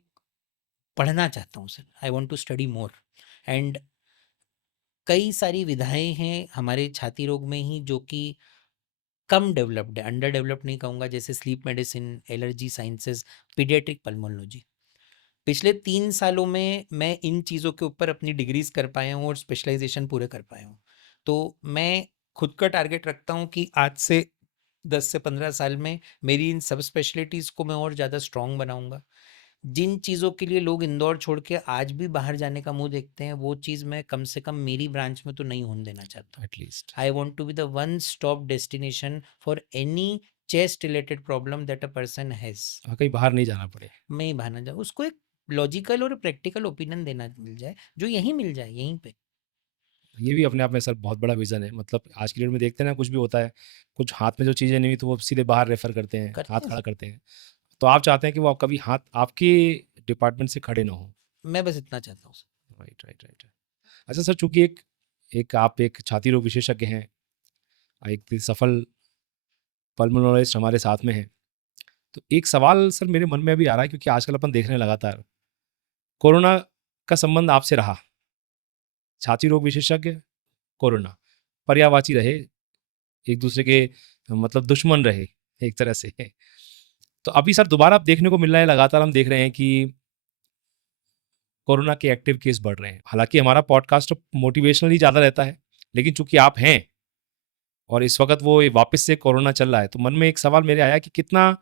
पढ़ना चाहता हूँ sir. I want to study more. And कई सारी विधाएं हैं हमारे छाती रोग में ही जो कि कम डेवलप्ड है, अंडर डेवलप्ड नहीं कहूँगा, जैसे sleep medicine, allergy sciences, paediatric pulmonology. पिछले 3 सालों में मैं इन चीज़ों के ऊपर अपनी डिग्रीज कर पाया हूँ और स्पेशलाइजेशन पूरे कर पाया हूँ। तो मैं खुद का टारगेट रखता हूँ कि आज से 10 से 15 साल में मेरी इन सब स्पेशलिटीज़ को मैं और ज़्यादा स्ट्रॉन्ग बनाऊंगा। जिन चीज़ों के लिए लोग इंदौर छोड़ के आज भी बाहर जाने का मुंह देखते हैं, वो चीज़ मैं कम से कम मेरी ब्रांच में तो नहीं होने देना चाहता हूँ। At least I want to be the one stop destination for any chest related problem that a person has. कहीं बाहर नहीं जाना पड़े। मैं ही बाहर ना जाऊँ, उसको एक लॉजिकल और प्रैक्टिकल ओपिनियन देना मिल जाए, जो यहीं मिल जाए, यहीं पे। ये भी अपने आप में सर बहुत बड़ा विज़न है। मतलब आज की डेट में देखते हैं ना, कुछ भी होता है, कुछ हाथ में जो चीज़ें नहीं हुई तो वो सीधे बाहर रेफ़र करते हैं, हाथ करते हैं खड़ा सर। करते हैं। तो आप चाहते हैं कि वो आप कभी हाथ आपके डिपार्टमेंट से खड़े ना हों। मैं बस इतना चाहता हूँ सर। Right, right, right. अच्छा सर, चूँकि एक एक आप एक छाती रोग विशेषज्ञ हैं, एक सफल पल्मोनोलॉजिस्ट हमारे साथ में हैं। तो एक सवाल सर मेरे मन में अभी आ रहा है, क्योंकि आजकल अपन देख रहे हैं लगातार, कोरोना का संबंध आपसे रहा, छाती रोग विशेषज्ञ, कोरोना, पर्यायवाची रहे, एक दूसरे के मतलब दुश्मन रहे एक तरह से। तो अभी सर दोबारा अब देखने को मिल रहा है, लगातार हम देख रहे हैं कि कोरोना के एक्टिव केस बढ़ रहे हैं। हालांकि हमारा पॉडकास्ट मोटिवेशनल ही ज़्यादा रहता है, लेकिन चूंकि आप हैं और इस वक्त वो वापस से कोरोना चल रहा है, तो मन में एक सवाल मेरे आया कि कितना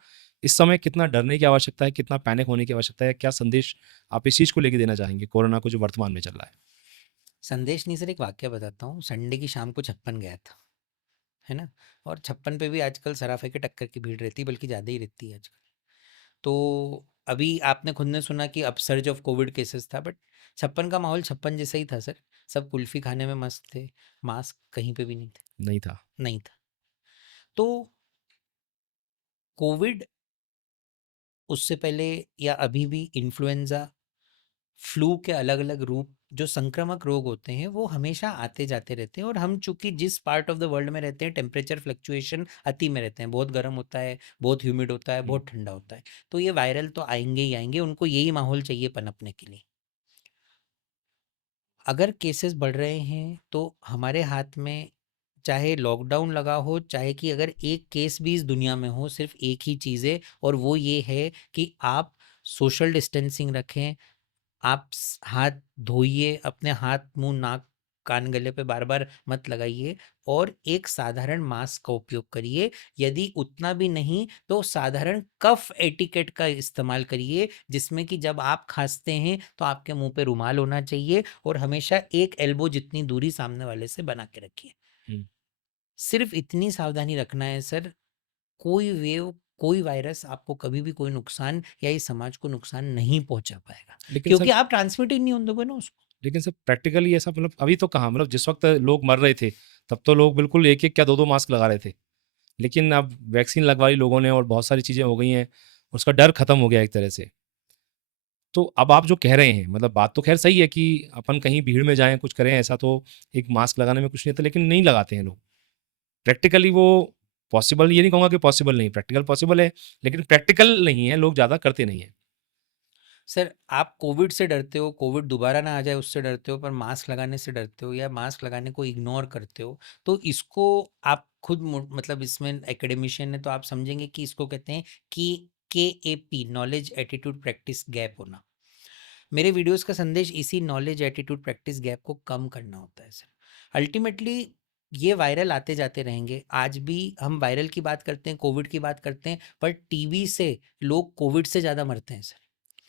इस समय कितना डरने की आवश्यकता है, कितना पैनिक होने की आवश्यकता है, क्या संदेश आप इस चीज़ को लेके देना चाहेंगे, कोरोना को जो वर्तमान में चल रहा है? संदेश नहीं सर, एक वाक्य बताता हूँ। संडे की शाम को 56 गया था, है ना? और 56 पे भी आजकल सराफे के टक्कर की भीड़ रहती है, बल्कि ज़्यादा ही रहती है आजकल। तो अभी आपने खुद ने सुना कि अपसर्ज ऑफ कोविड केसेस था, बट 56 का माहौल 56 जैसा ही था सर। सब कुल्फी खाने में मस्त थे, मास्क कहीं पे भी नहीं थे। नहीं था। नहीं था। तो कोविड उससे पहले या अभी भी इन्फ्लुएंजा, फ्लू के अलग अलग रूप जो संक्रामक रोग होते हैं वो हमेशा आते जाते रहते हैं। और हम चूंकि जिस पार्ट ऑफ द वर्ल्ड में रहते हैं, टेम्परेचर फ्लक्चुएशन अति में रहते हैं, बहुत गर्म होता है, बहुत ह्यूमिड होता है, बहुत ठंडा होता है। तो ये वायरल तो आएंगे ही आएंगे, उनको यही माहौल चाहिए पनपने के लिए। अगर केसेस बढ़ रहे हैं तो हमारे हाथ में, चाहे लॉकडाउन लगा हो, चाहे कि अगर एक केस भी इस दुनिया में हो, सिर्फ एक ही चीज़ है, और वो ये है कि आप सोशल डिस्टेंसिंग रखें। आप हाथ धोइए, अपने हाथ, मुंह, नाक, कान, गले पे बार बार मत लगाइए, और एक साधारण मास्क का उपयोग करिए। यदि उतना भी नहीं तो साधारण कफ एटिकेट का इस्तेमाल करिए, जिसमें कि जब आप खांसते हैं तो आपके मुंह पे रुमाल होना चाहिए, और हमेशा एक एल्बो जितनी दूरी सामने वाले से बना के रखिए। हम्म। सिर्फ इतनी सावधानी रखना है सर। कोई वेव, कोई वायरस आपको कभी भी कोई नुकसान या इस समाज को नुकसान नहीं पहुंचा पाएगा, लेकिन सर, क्योंकि आप ट्रांसमिट ही नहीं होने दोगे ना उसको। लेकिन सर प्रैक्टिकली ऐसा मतलब अभी तो कहाँ, मतलब जिस वक्त लोग मर रहे थे तब तो लोग बिल्कुल एक एक क्या दो दो मास्क लगा रहे थे, लेकिन अब वैक्सीन लगवाई लोगों ने और बहुत सारी चीज़ें हो गई हैं, उसका डर खत्म हो गया एक तरह से। तो अब आप जो कह रहे हैं, मतलब बात तो खैर सही है कि अपन कहीं भीड़ में जाएँ, कुछ करें, ऐसा तो एक मास्क लगाने में कुछ नहीं होता, लेकिन नहीं लगाते हैं लोग। प्रैक्टिकली वो पॉसिबल, ये नहीं कहूँगा कि पॉसिबल नहीं, प्रैक्टिकल पॉसिबल है, लेकिन प्रैक्टिकल नहीं है, लोग ज़्यादा करते नहीं हैं। सर, आप कोविड से डरते हो, कोविड दोबारा ना आ जाए उससे डरते हो, पर मास्क लगाने से डरते हो या मास्क लगाने को इग्नोर करते हो, तो इसको आप खुद मतलब इसमें एकेडमिशियन है तो आप समझेंगे कि इसको कहते हैं कि KAP, knowledge attitude practice gap होना। मेरे वीडियोस का संदेश इसी नॉलेज एटीट्यूड प्रैक्टिस गैप को कम करना होता है सर। अल्टीमेटली ये वायरल आते जाते रहेंगे। आज भी हम वायरल की बात करते हैं, कोविड की बात करते हैं, पर टीबी से लोग कोविड से ज़्यादा मरते हैं सर,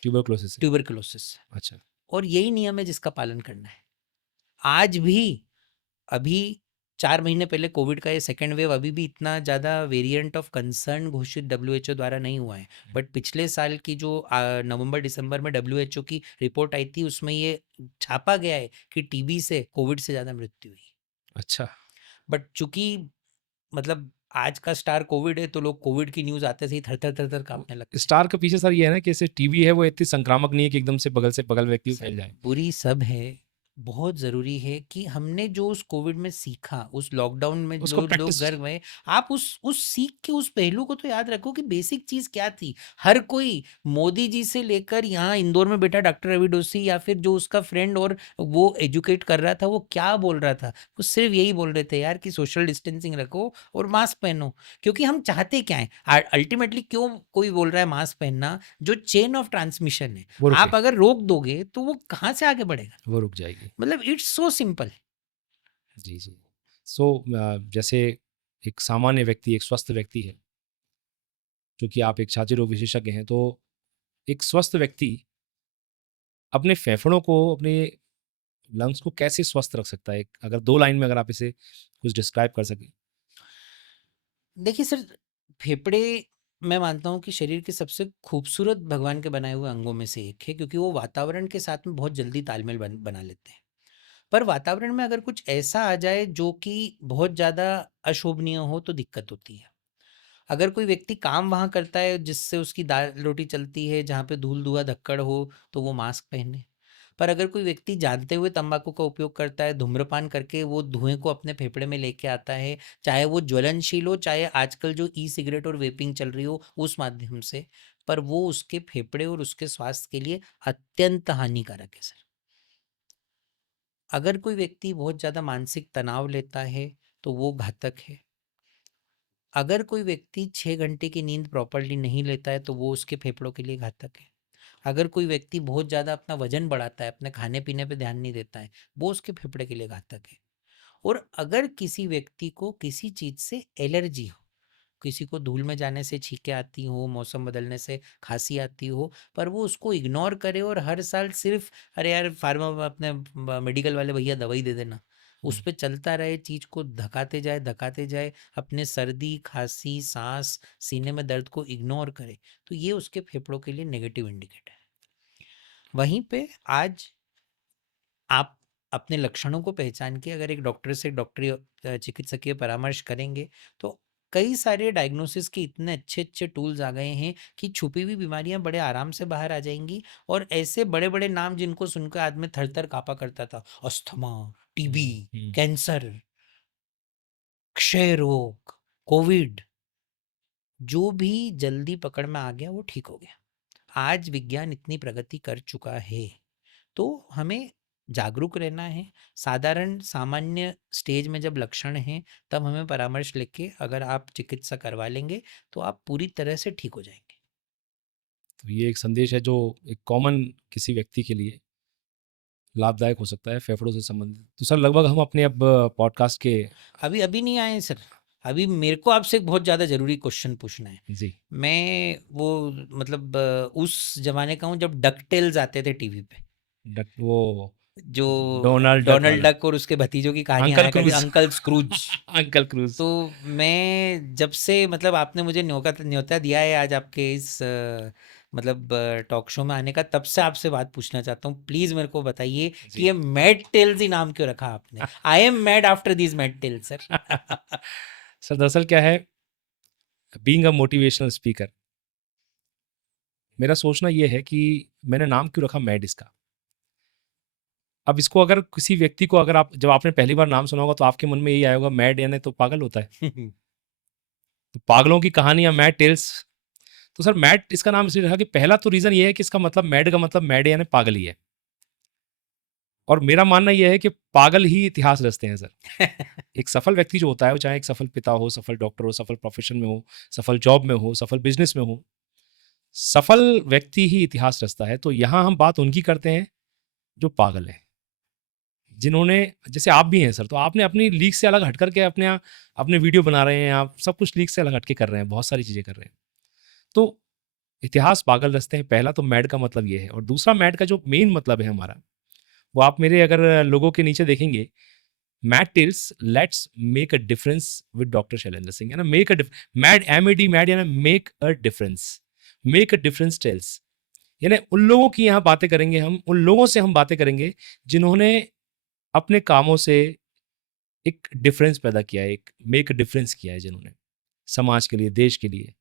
ट्यूबरक्लोसिस से। ट्यूबरकुलोसिस से। अच्छा। और यही नियम है जिसका पालन करना है। आज भी, अभी 4 महीने पहले कोविड का ये सेकंड वेव अभी भी इतना ज़्यादा वेरिएंट ऑफ कंसर्न घोषित डब्ल्यूएचओ द्वारा नहीं हुआ है, बट पिछले साल की जो नवंबर दिसंबर में डब्ल्यूएचओ की रिपोर्ट आई थी उसमें ये छापा गया है कि टीबी से कोविड से ज़्यादा मृत्यु हुई। अच्छा। बट चूंकि मतलब आज का स्टार कोविड है तो लोग कोविड की न्यूज़ आते से ही थर थर थर थर कांपने लगते हैं। स्टार के पीछे सर ये है ना कि जैसे टीबी है वो इतनी संक्रामक नहीं है कि एकदम से बगल व्यक्ति को सर, फैल जाए। बुरी सब है। बहुत ज़रूरी है कि हमने जो उस कोविड में सीखा, उस लॉकडाउन में उसको जो लोग प्रैक्टिस। घर गए, आप उस सीख के उस पहलू को तो याद रखो कि बेसिक चीज़ क्या थी। हर कोई, मोदी जी से लेकर यहाँ इंदौर में बैठा डॉक्टर रवि डोसी या फिर जो उसका फ्रेंड और वो एजुकेट कर रहा था, वो क्या बोल रहा था? वो सिर्फ यही बोल रहे थे यार कि सोशल डिस्टेंसिंग रखो और मास्क पहनो। क्योंकि हम चाहते क्या है अल्टीमेटली, क्यों कोई बोल रहा है मास्क पहनना? जो चेन ऑफ ट्रांसमिशन है, वो रुके। आप अगर रोक दोगे तो वो कहाँ से आगे बढ़ेगा? वो रुक जाएगी। मतलब इट्स सो सिंपल। जी, जी। सो जैसे एक सामान्य व्यक्ति, एक स्वस्थ व्यक्ति है, क्योंकि आप एक छाती रोग विशेषज्ञ हैं, तो एक स्वस्थ व्यक्ति अपने फेफड़ों को, अपने लंग्स को कैसे स्वस्थ रख सकता है? अगर 2 लाइन में अगर आप इसे कुछ डिस्क्राइब कर सकें। देखिए सर, फेफड़े मैं मानता हूँ कि शरीर के सबसे खूबसूरत भगवान के बनाए हुए अंगों में से एक है, क्योंकि वो वातावरण के साथ में बहुत जल्दी तालमेल बना लेते हैं। पर वातावरण में अगर कुछ ऐसा आ जाए जो कि बहुत ज़्यादा अशोभनीय हो तो दिक्कत होती है। अगर कोई व्यक्ति काम वहाँ करता है जिससे उसकी दाल रोटी चलती है, जहाँ पे धूल धुआं धक्कड़ हो, तो वो मास्क पहने। पर अगर कोई व्यक्ति जानते हुए तंबाकू का उपयोग करता है, धूम्रपान करके वो धुएं को अपने फेफड़े में लेके आता है, चाहे वो ज्वलनशील हो, चाहे आजकल जो ई सिगरेट और वेपिंग चल रही हो उस माध्यम से, पर वो उसके फेफड़े और उसके स्वास्थ्य के लिए अत्यंत हानिकारक है सर। अगर कोई व्यक्ति बहुत ज़्यादा मानसिक तनाव लेता है तो वो घातक है। अगर कोई व्यक्ति 6 घंटे की नींद प्रॉपरली नहीं लेता है तो वो उसके फेफड़ों के लिए घातक है। अगर कोई व्यक्ति बहुत ज़्यादा अपना वजन बढ़ाता है, अपने खाने पीने पे ध्यान नहीं देता है, वो उसके फेफड़े के लिए घातक है। और अगर किसी व्यक्ति को किसी चीज़ से एलर्जी हो, किसी को धूल में जाने से छींकें आती हो, मौसम बदलने से खांसी आती हो, पर वो उसको इग्नोर करे और हर साल सिर्फ अरे यार फार्मा अपने मेडिकल वाले भैया दवाई दे देना, उस हुँ। पे चलता रहे, चीज़ को धकाते जाए, अपने सर्दी, खांसी, सांस, सीने में दर्द को इग्नोर करे, तो ये उसके फेफड़ों के लिए नेगेटिव इंडिकेटर है। वहीं पे आज आप अपने लक्षणों को पहचान के अगर एक डॉक्टर से डॉक्टरी चिकित्सकीय परामर्श करेंगे तो कई सारे डायग्नोसिस के इतने अच्छे अच्छे टूल्स आ गए हैं कि छुपी हुई बीमारियां बड़े आराम से बाहर आ जाएंगी। और ऐसे बड़े बड़े नाम जिनको सुनकर आदमी थर थर कांपा करता था, अस्थमा, टीबी, हुँ, हुँ। कैंसर, क्षय रोग, कोविड, जो भी जल्दी पकड़ में आ गया वो ठीक हो गया। आज विज्ञान इतनी प्रगति कर चुका है तो हमें जागरूक रहना है। साधारण सामान्य स्टेज में जब लक्षण हैं तब हमें परामर्श लेके अगर आप चिकित्सा करवा लेंगे तो आप पूरी तरह से ठीक हो जाएंगे। तो ये एक संदेश है जो एक कॉमन किसी व्यक्ति के लिए लाभदायक हो सकता है, फेफड़ों से संबंधित। तो सर लगभग हम अपने अब पॉडकास्ट के। अभी अभी नहीं आए सर। अभी मेरे को आपसे एक बहुत ज़्यादा ज़रूरी क्वेश्चन पूछना है। जी। मैं वो मतलब उस जमाने का हूँ जब डक टेल्स आते थे टीवी पे, वो जो डोनाल्ड डक डोनाल्ड वाला। डक और उसके भतीजों की कहानियां अंकल आया करती, cruise. Uncle Scrooge. Uncle cruise. तो मैं जब से मतलब आपने मुझे न्योता न्योता दिया है आज आपके इस मतलब टॉक शो में आने का, तब से आपसे बात पूछना चाहता हूँ। प्लीज मेरे को बताइए कि जी। ये मैड टेल्स ही नाम क्यों रखा आपने? I am mad after these Mad Tales sir. Sir दरअसल क्या है, बीइंग अ मोटिवेशनल स्पीकर, मेरा सोचना ये है कि मैंने नाम क्यों रखा मैड इसका। अब इसको अगर किसी व्यक्ति को, अगर आप, जब आपने पहली बार नाम सुना होगा तो आपके मन में यही आया होगा, मैड यानी तो पागल होता है, तो पागलों की कहानियां, मैड टेल्स। तो सर मैड इसका नाम इसलिए रखा कि पहला तो रीजन ये है कि इसका मतलब, मैड का मतलब मैड यानी पागल ही है। और मेरा मानना यह है कि पागल ही इतिहास रचते हैं सर। एक सफल व्यक्ति जो होता है, वो चाहे एक सफल पिता हो, सफल डॉक्टर हो, सफल प्रोफेशन में हो, सफल जॉब में हो, सफल बिजनेस में हो, सफल व्यक्ति ही इतिहास रचता है। तो यहाँ हम बात उनकी करते हैं जो पागल है, जिन्होंने, जैसे आप भी हैं सर, तो आपने अपनी लीग से अलग हट करके अपने वीडियो बना रहे हैं, आप सब कुछ लीग से अलग हटके कर रहे हैं, बहुत सारी चीज़ें कर रहे हैं। तो इतिहास पागल रचते हैं, पहला तो मैड का मतलब ये है। और दूसरा मैड का जो मेन मतलब है हमारा, वो आप मेरे अगर लोगों के नीचे देखेंगे, mad tales let's make a difference with doctor Shailendra Singh, है ना। Make a mad, MAD, mad यानी make a difference, make a difference tales, यानी उन लोगों की यहाँ बातें करेंगे हम, उन लोगों से हम बातें करेंगे जिन्होंने अपने कामों से एक डिफरेंस पैदा किया है, एक मेक अ डिफरेंस किया है, जिन्होंने समाज के लिए, देश के लिए।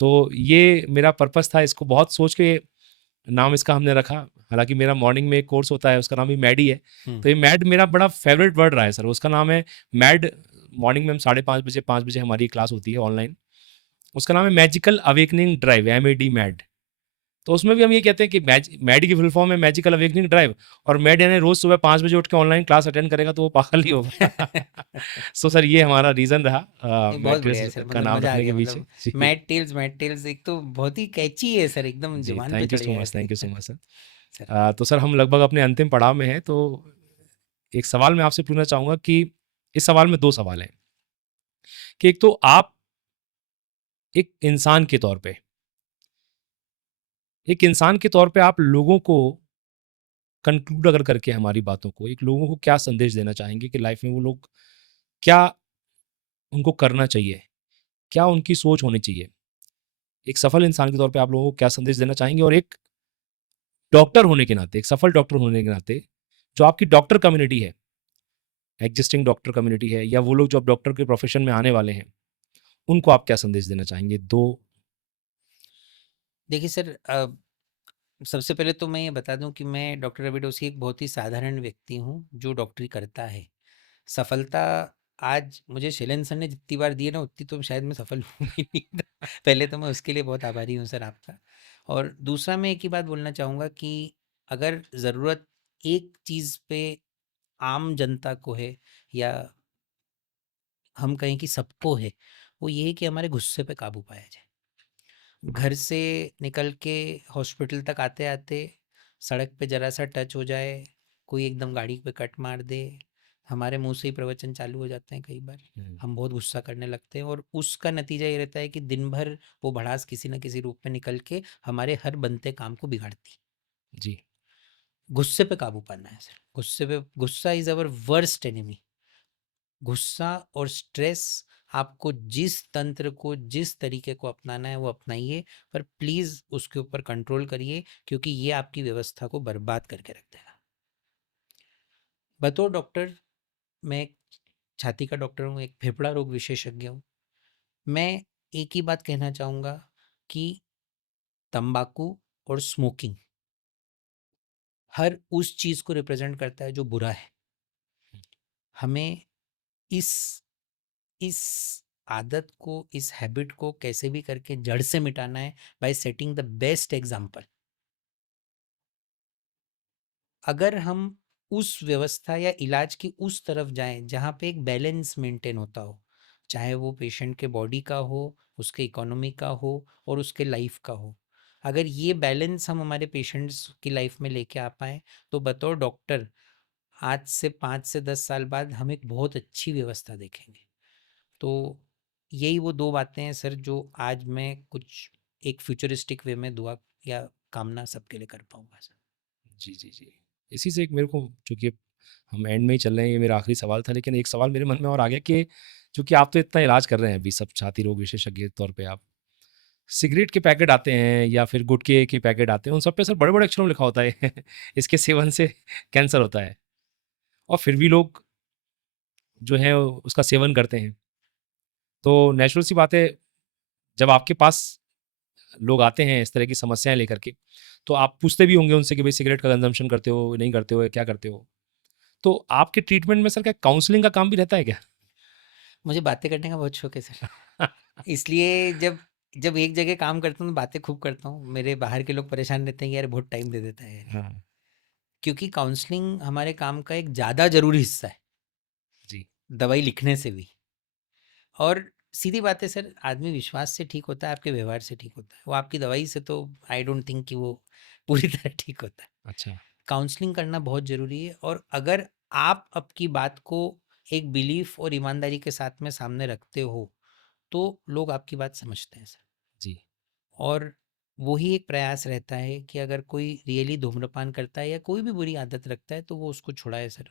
तो ये मेरा पर्पस था, इसको बहुत सोच के नाम इसका हमने रखा। हालांकि मेरा मॉर्निंग में एक कोर्स होता है, उसका नाम भी मैड ही है। तो ये मैड मेरा बड़ा फेवरेट वर्ड रहा है सर, उसका नाम है मैड। मॉर्निंग में हम 5:30 बजे, 5 बजे हमारी क्लास होती है ऑनलाइन, उसका नाम है magical awakening drive, MAD, mad. तो उसमें भी हम ये कहते हैं कि मैड की फुल फॉर्म है मैजिकल अवेकनिंग ड्राइव, और मैड यानी रोज सुबह 5 बजे उठ के ऑनलाइन क्लास अटेंड करेगा तो वो पागल ही होगा। सो सर ये हमारा रीजन रहा नहीं, बहुत बढ़िया है मैट्रिक्स सर, का मतलब नाम मज़ा आ रखने के गया, पीछे। मतलब जी। मैट टेल्स एक तो बहुत ही कैची है सर, एकदम जी, जुबान पे थैंक यू चढ़ सो गया मच, थैंक यू सो है। Much sir. सर, तो सर हम लगभग अपने अंतिम पड़ाव में हैं, तो एक सवाल मैं आपसे पूछना चाहूँगा कि इस सवाल में 2 सवाल हैं, कि एक तो आप एक इंसान के तौर पे, आप लोगों को कंक्लूड अगर करके हमारी बातों को, एक लोगों को क्या संदेश देना चाहेंगे कि लाइफ में वो लोग क्या उनको करना चाहिए? क्या उनकी सोच होनी चाहिए? एक सफल इंसान के तौर पे आप लोगों को क्या संदेश देना चाहेंगे? और एक डॉक्टर होने के नाते, एक सफल डॉक्टर होने के नाते, जो आपकी डॉक्टर कम्युनिटी है, एग्जिस्टिंग डॉक्टर कम्युनिटी है, या वो लोग जो अब डॉक्टर के प्रोफेशन में आने वाले हैं, उनको आप क्या संदेश देना चाहेंगे? 2। देखिए सर, सबसे पहले तो मैं ये बता दूं कि मैं डॉक्टर रवि डोसी एक बहुत ही साधारण व्यक्ति हूं जो डॉक्टरी करता है। सफलता आज मुझे शैलेंद्र सर ने जितनी बार दी है ना, उतनी तो शायद मैं सफल हूँ ही नहीं। पहले तो मैं उसके लिए बहुत आभारी हूँ सर आपका। और दूसरा मैं एक ही बात बोलना चाहूँगा कि अगर ज़रूरत एक चीज़ पे आम जनता को है, या हम कहें कि सबको है, वो ये है कि हमारे गुस्से पे काबू पाया जाए। घर से निकल के हॉस्पिटल तक आते आते सड़क पे जरा सा टच हो जाए, कोई एकदम गाड़ी पे कट मार दे, हमारे मुंह से ही प्रवचन चालू हो जाते हैं कई बार। हुँ, हम बहुत गुस्सा करने लगते हैं और उसका नतीजा ये रहता है कि दिन भर वो भड़ास किसी न किसी रूप में निकल के हमारे हर बनते काम को बिगाड़ती। जी, गुस्से पे काबू पाना है सर, गुस्से पे, गुस्सा इज अवर वर्स्ट एनिमी। गुस्सा और स्ट्रेस, आपको जिस तंत्र को, जिस तरीके को अपनाना है वो अपनाइए, पर प्लीज़ उसके ऊपर कंट्रोल करिए, क्योंकि ये आपकी व्यवस्था को बर्बाद करके रख देगा। बतौर डॉक्टर, मैं एक छाती का डॉक्टर हूँ, एक फेफड़ा रोग विशेषज्ञ हूँ। मैं एक ही बात कहना चाहूँगा कि तंबाकू और स्मोकिंग हर उस चीज़ को रिप्रेजेंट करता है जो बुरा है। हमें इस इस आदत को, इस हैबिट को कैसे भी करके जड़ से मिटाना है, bye setting the best example. अगर हम उस व्यवस्था या इलाज की उस तरफ जाएं जहाँ पे एक बैलेंस मेंटेन होता हो, चाहे वो पेशेंट के बॉडी का हो, उसके इकोनॉमी का हो, और उसके लाइफ का हो, अगर ये बैलेंस हम हमारे पेशेंट्स की लाइफ में लेके आ पाए, तो बतौर डॉक्टर आज से 5 से 10 साल बाद हम एक बहुत अच्छी व्यवस्था देखेंगे। तो यही वो दो बातें हैं सर जो आज मैं कुछ एक फ्यूचरिस्टिक वे में दुआ या कामना सबके लिए कर पाऊंगा सर। जी, जी, जी। इसी से एक मेरे को, चूँकि हम एंड में ही चल रहे हैं, ये मेरा आखिरी सवाल था, लेकिन एक सवाल मेरे मन में और आ गया कि चूँकि आप तो इतना इलाज कर रहे हैं अभी, सब छाती रोग विशेषज्ञ के तौर पे आप, सिगरेट के पैकेट आते हैं या फिर गुटखे के पैकेट आते हैं, उन सब पे सर बड़े-बड़े अक्षरों में लिखा होता है इसके सेवन से कैंसर होता है, और फिर भी लोग जो है उसका सेवन करते हैं। तो नेचुरल सी बात है, जब आपके पास लोग आते हैं इस तरह की समस्याएं लेकर के, तो आप पूछते भी होंगे उनसे कि भाई सिगरेट का कंजम्पशन करते हो, नहीं करते हो, क्या करते हो? तो आपके ट्रीटमेंट में सर क्या काउंसलिंग का काम भी रहता है क्या? मुझे बातें करने का बहुत शौक है सर, इसलिए जब जब एक जगह काम करता हूँ तो बातें खूब करता हूँ। मेरे बाहर के लोग परेशान रहते हैं कि यार बहुत टाइम दे देता है यार, हाँ, क्योंकि काउंसलिंग हमारे काम का एक ज़्यादा ज़रूरी हिस्सा है जी, दवाई लिखने से भी। और सीधी बात है सर, आदमी विश्वास से ठीक होता है, आपके व्यवहार से ठीक होता है। वो आपकी दवाई से तो आई डोंट थिंक कि वो पूरी तरह ठीक होता है। अच्छा, काउंसलिंग करना बहुत ज़रूरी है, और अगर आप आपकी बात को एक बिलीफ और ईमानदारी के साथ में सामने रखते हो, तो लोग आपकी बात समझते हैं सर। जी, और वही एक प्रयास रहता है कि अगर कोई रियली धूम्रपान करता है या कोई भी बुरी आदत रखता है तो वो उसको छुड़ाए सर।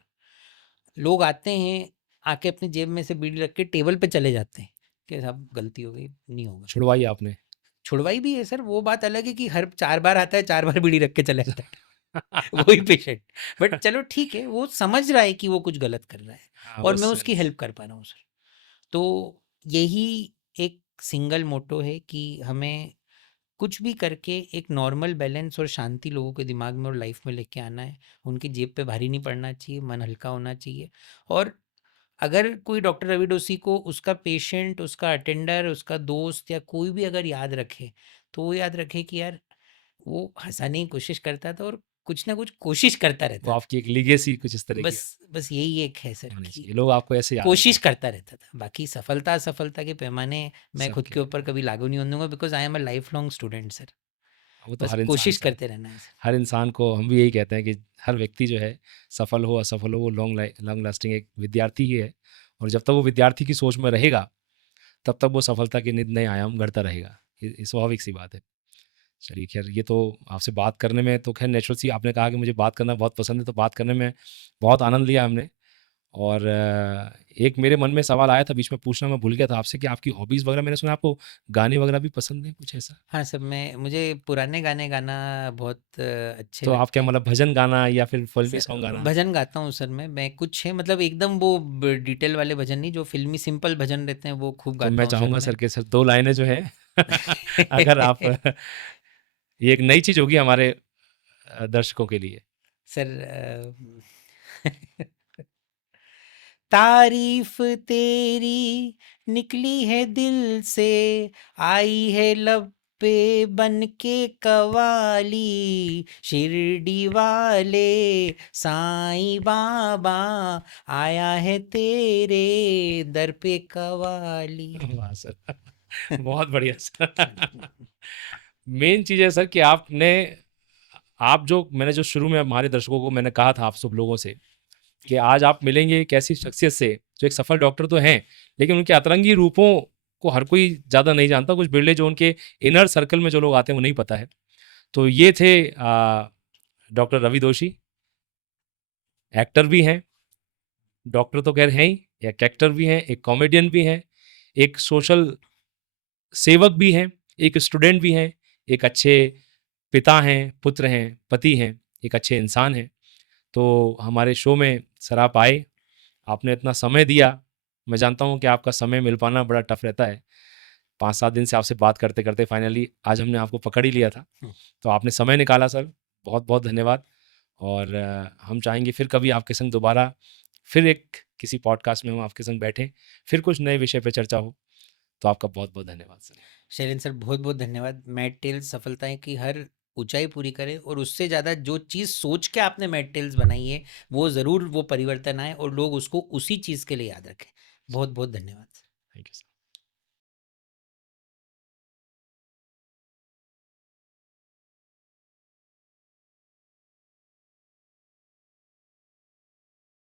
लोग आते हैं, आके अपनी जेब में से बीड़ी रख के टेबल पे चले जाते हैं कि साहब गलती हो गई, नहीं होगा। छुड़वाई आपने। छुड़वाई भी है सर, वो बात अलग है कि हर 4 बार आता है, 4 बार बीड़ी रख के चले जाता है वही पेशेंट। बट चलो ठीक है, वो समझ रहा है कि वो कुछ गलत कर रहा है हाँ, और वो मैं उसकी सेंस। हेल्प कर पा रहा हूँ सर। तो यही एक सिंगल मोटो है कि हमें कुछ भी करके एक नॉर्मल बैलेंस और शांति लोगों के दिमाग में और लाइफ में लेके आना है। उनकी जेब पे भारी नहीं पड़ना चाहिए, मन हल्का होना चाहिए। और अगर कोई डॉक्टर रवि डोसी को उसका पेशेंट, उसका अटेंडर, उसका दोस्त या कोई भी अगर याद रखे, तो वो याद रखे कि यार वो हँसाने की कोशिश करता था और कुछ ना कुछ कोशिश करता वो रहता था। आपकी एक लीगेसी कुछ इस तरह की बस बस यही एक है सर होनी कि चाहिए, लोग आपको ऐसे याद कोशिश रखें। करता रहता था। बाकी सफलता असफलता के पैमाने मैं खुद सबके के ऊपर कभी लागू नहीं होने दूंगा, because I am a life long student sir. वो तो बस हर इंसान कोशिश सर, करते रहना है सर। हर इंसान को हम भी यही कहते हैं कि हर व्यक्ति जो है, सफल हो असफल हो, वो लॉन्ग लास्टिंग एक विद्यार्थी ही है, और जब तक वो विद्यार्थी की सोच में रहेगा, तब तक वो सफलता के नित नए आयाम गढ़ता रहेगा। ये स्वाभाविक सी बात है। चलिए खैर, ये तो आपसे बात करने में तो खैर नेचुरल सी, आपने कहा कि मुझे बात करना बहुत पसंद है, तो बात करने में बहुत आनंद लिया हमने। और एक मेरे मन में सवाल आया था, बीच में पूछना मैं भूल गया था आपसे कि आपकी हॉबीज़ वगैरह, मैंने सुना आपको गाने वगैरह भी पसंद है, कुछ ऐसा? हाँ सर, मुझे पुराने गाने गाना बहुत अच्छे तो आप लगते क्या हैं मतलब भजन गाना या फिर फ़िल्मी सर। सॉन्ग गाना? भजन गाता हूँ सर, मैं कुछ है मतलब एकदम वो डिटेल वाले भजन नहीं, जो फिल्मी सिंपल भजन रहते हैं वो खूब तो गाता मैं हूँ सर चाहूँगा मैं। सर कि सर 2 लाइनें जो हैं अगर आप ये एक नई चीज़ होगी हमारे दर्शकों के लिए। सर तारीफ तेरी निकली है दिल से, आई है लब पे बन के कवाली, शिरडी वाले साईं बाबा, आया है तेरे दर पे कवाली। वाह सर! बहुत बढ़िया सर। मेन चीज़ है सर कि आप जो मैंने जो शुरू में हमारे दर्शकों को मैंने कहा था आप सब लोगों से कि आज आप मिलेंगे एक ऐसी शख्सियत से जो एक सफल डॉक्टर तो हैं, लेकिन उनके अतरंगी रूपों को हर कोई ज़्यादा नहीं जानता। कुछ बिरले जो उनके इनर सर्कल में जो लोग आते हैं वो नहीं पता है। तो ये थे डॉक्टर रवि दोषी, एक्टर भी हैं, डॉक्टर तो खैर हैं ही, एक एक्टर भी हैं, एक कॉमेडियन भी हैं, एक सोशल सेवक भी हैं, एक स्टूडेंट भी हैं, एक अच्छे पिता हैं, पुत्र हैं, पति हैं, एक अच्छे इंसान हैं। तो हमारे शो में सर आप आए, आपने इतना समय दिया। मैं जानता हूँ कि आपका समय मिल पाना बड़ा टफ रहता है। 5-7 दिन से आपसे बात करते-करते फाइनली आज हमने आपको पकड़ ही लिया था। तो आपने समय निकाला सर, बहुत-बहुत धन्यवाद। और हम चाहेंगे फिर कभी आपके संग दोबारा फिर एक किसी पॉडकास्ट में हम आपके संग बैठें, फिर कुछ नए विषय पे चर्चा हो। तो आपका बहुत-बहुत धन्यवाद सर। शैलेंद्र सर, बहुत बहुत धन्यवाद। मैट टेल्स सफलताएं की हर ऊंचाई पूरी करे, और उससे ज़्यादा जो चीज़ सोच के आपने मैट टेल्स बनाई है वो ज़रूर वो परिवर्तन आए और लोग उसको उसी चीज़ के लिए याद रखें। बहुत बहुत धन्यवाद। Thank you sir.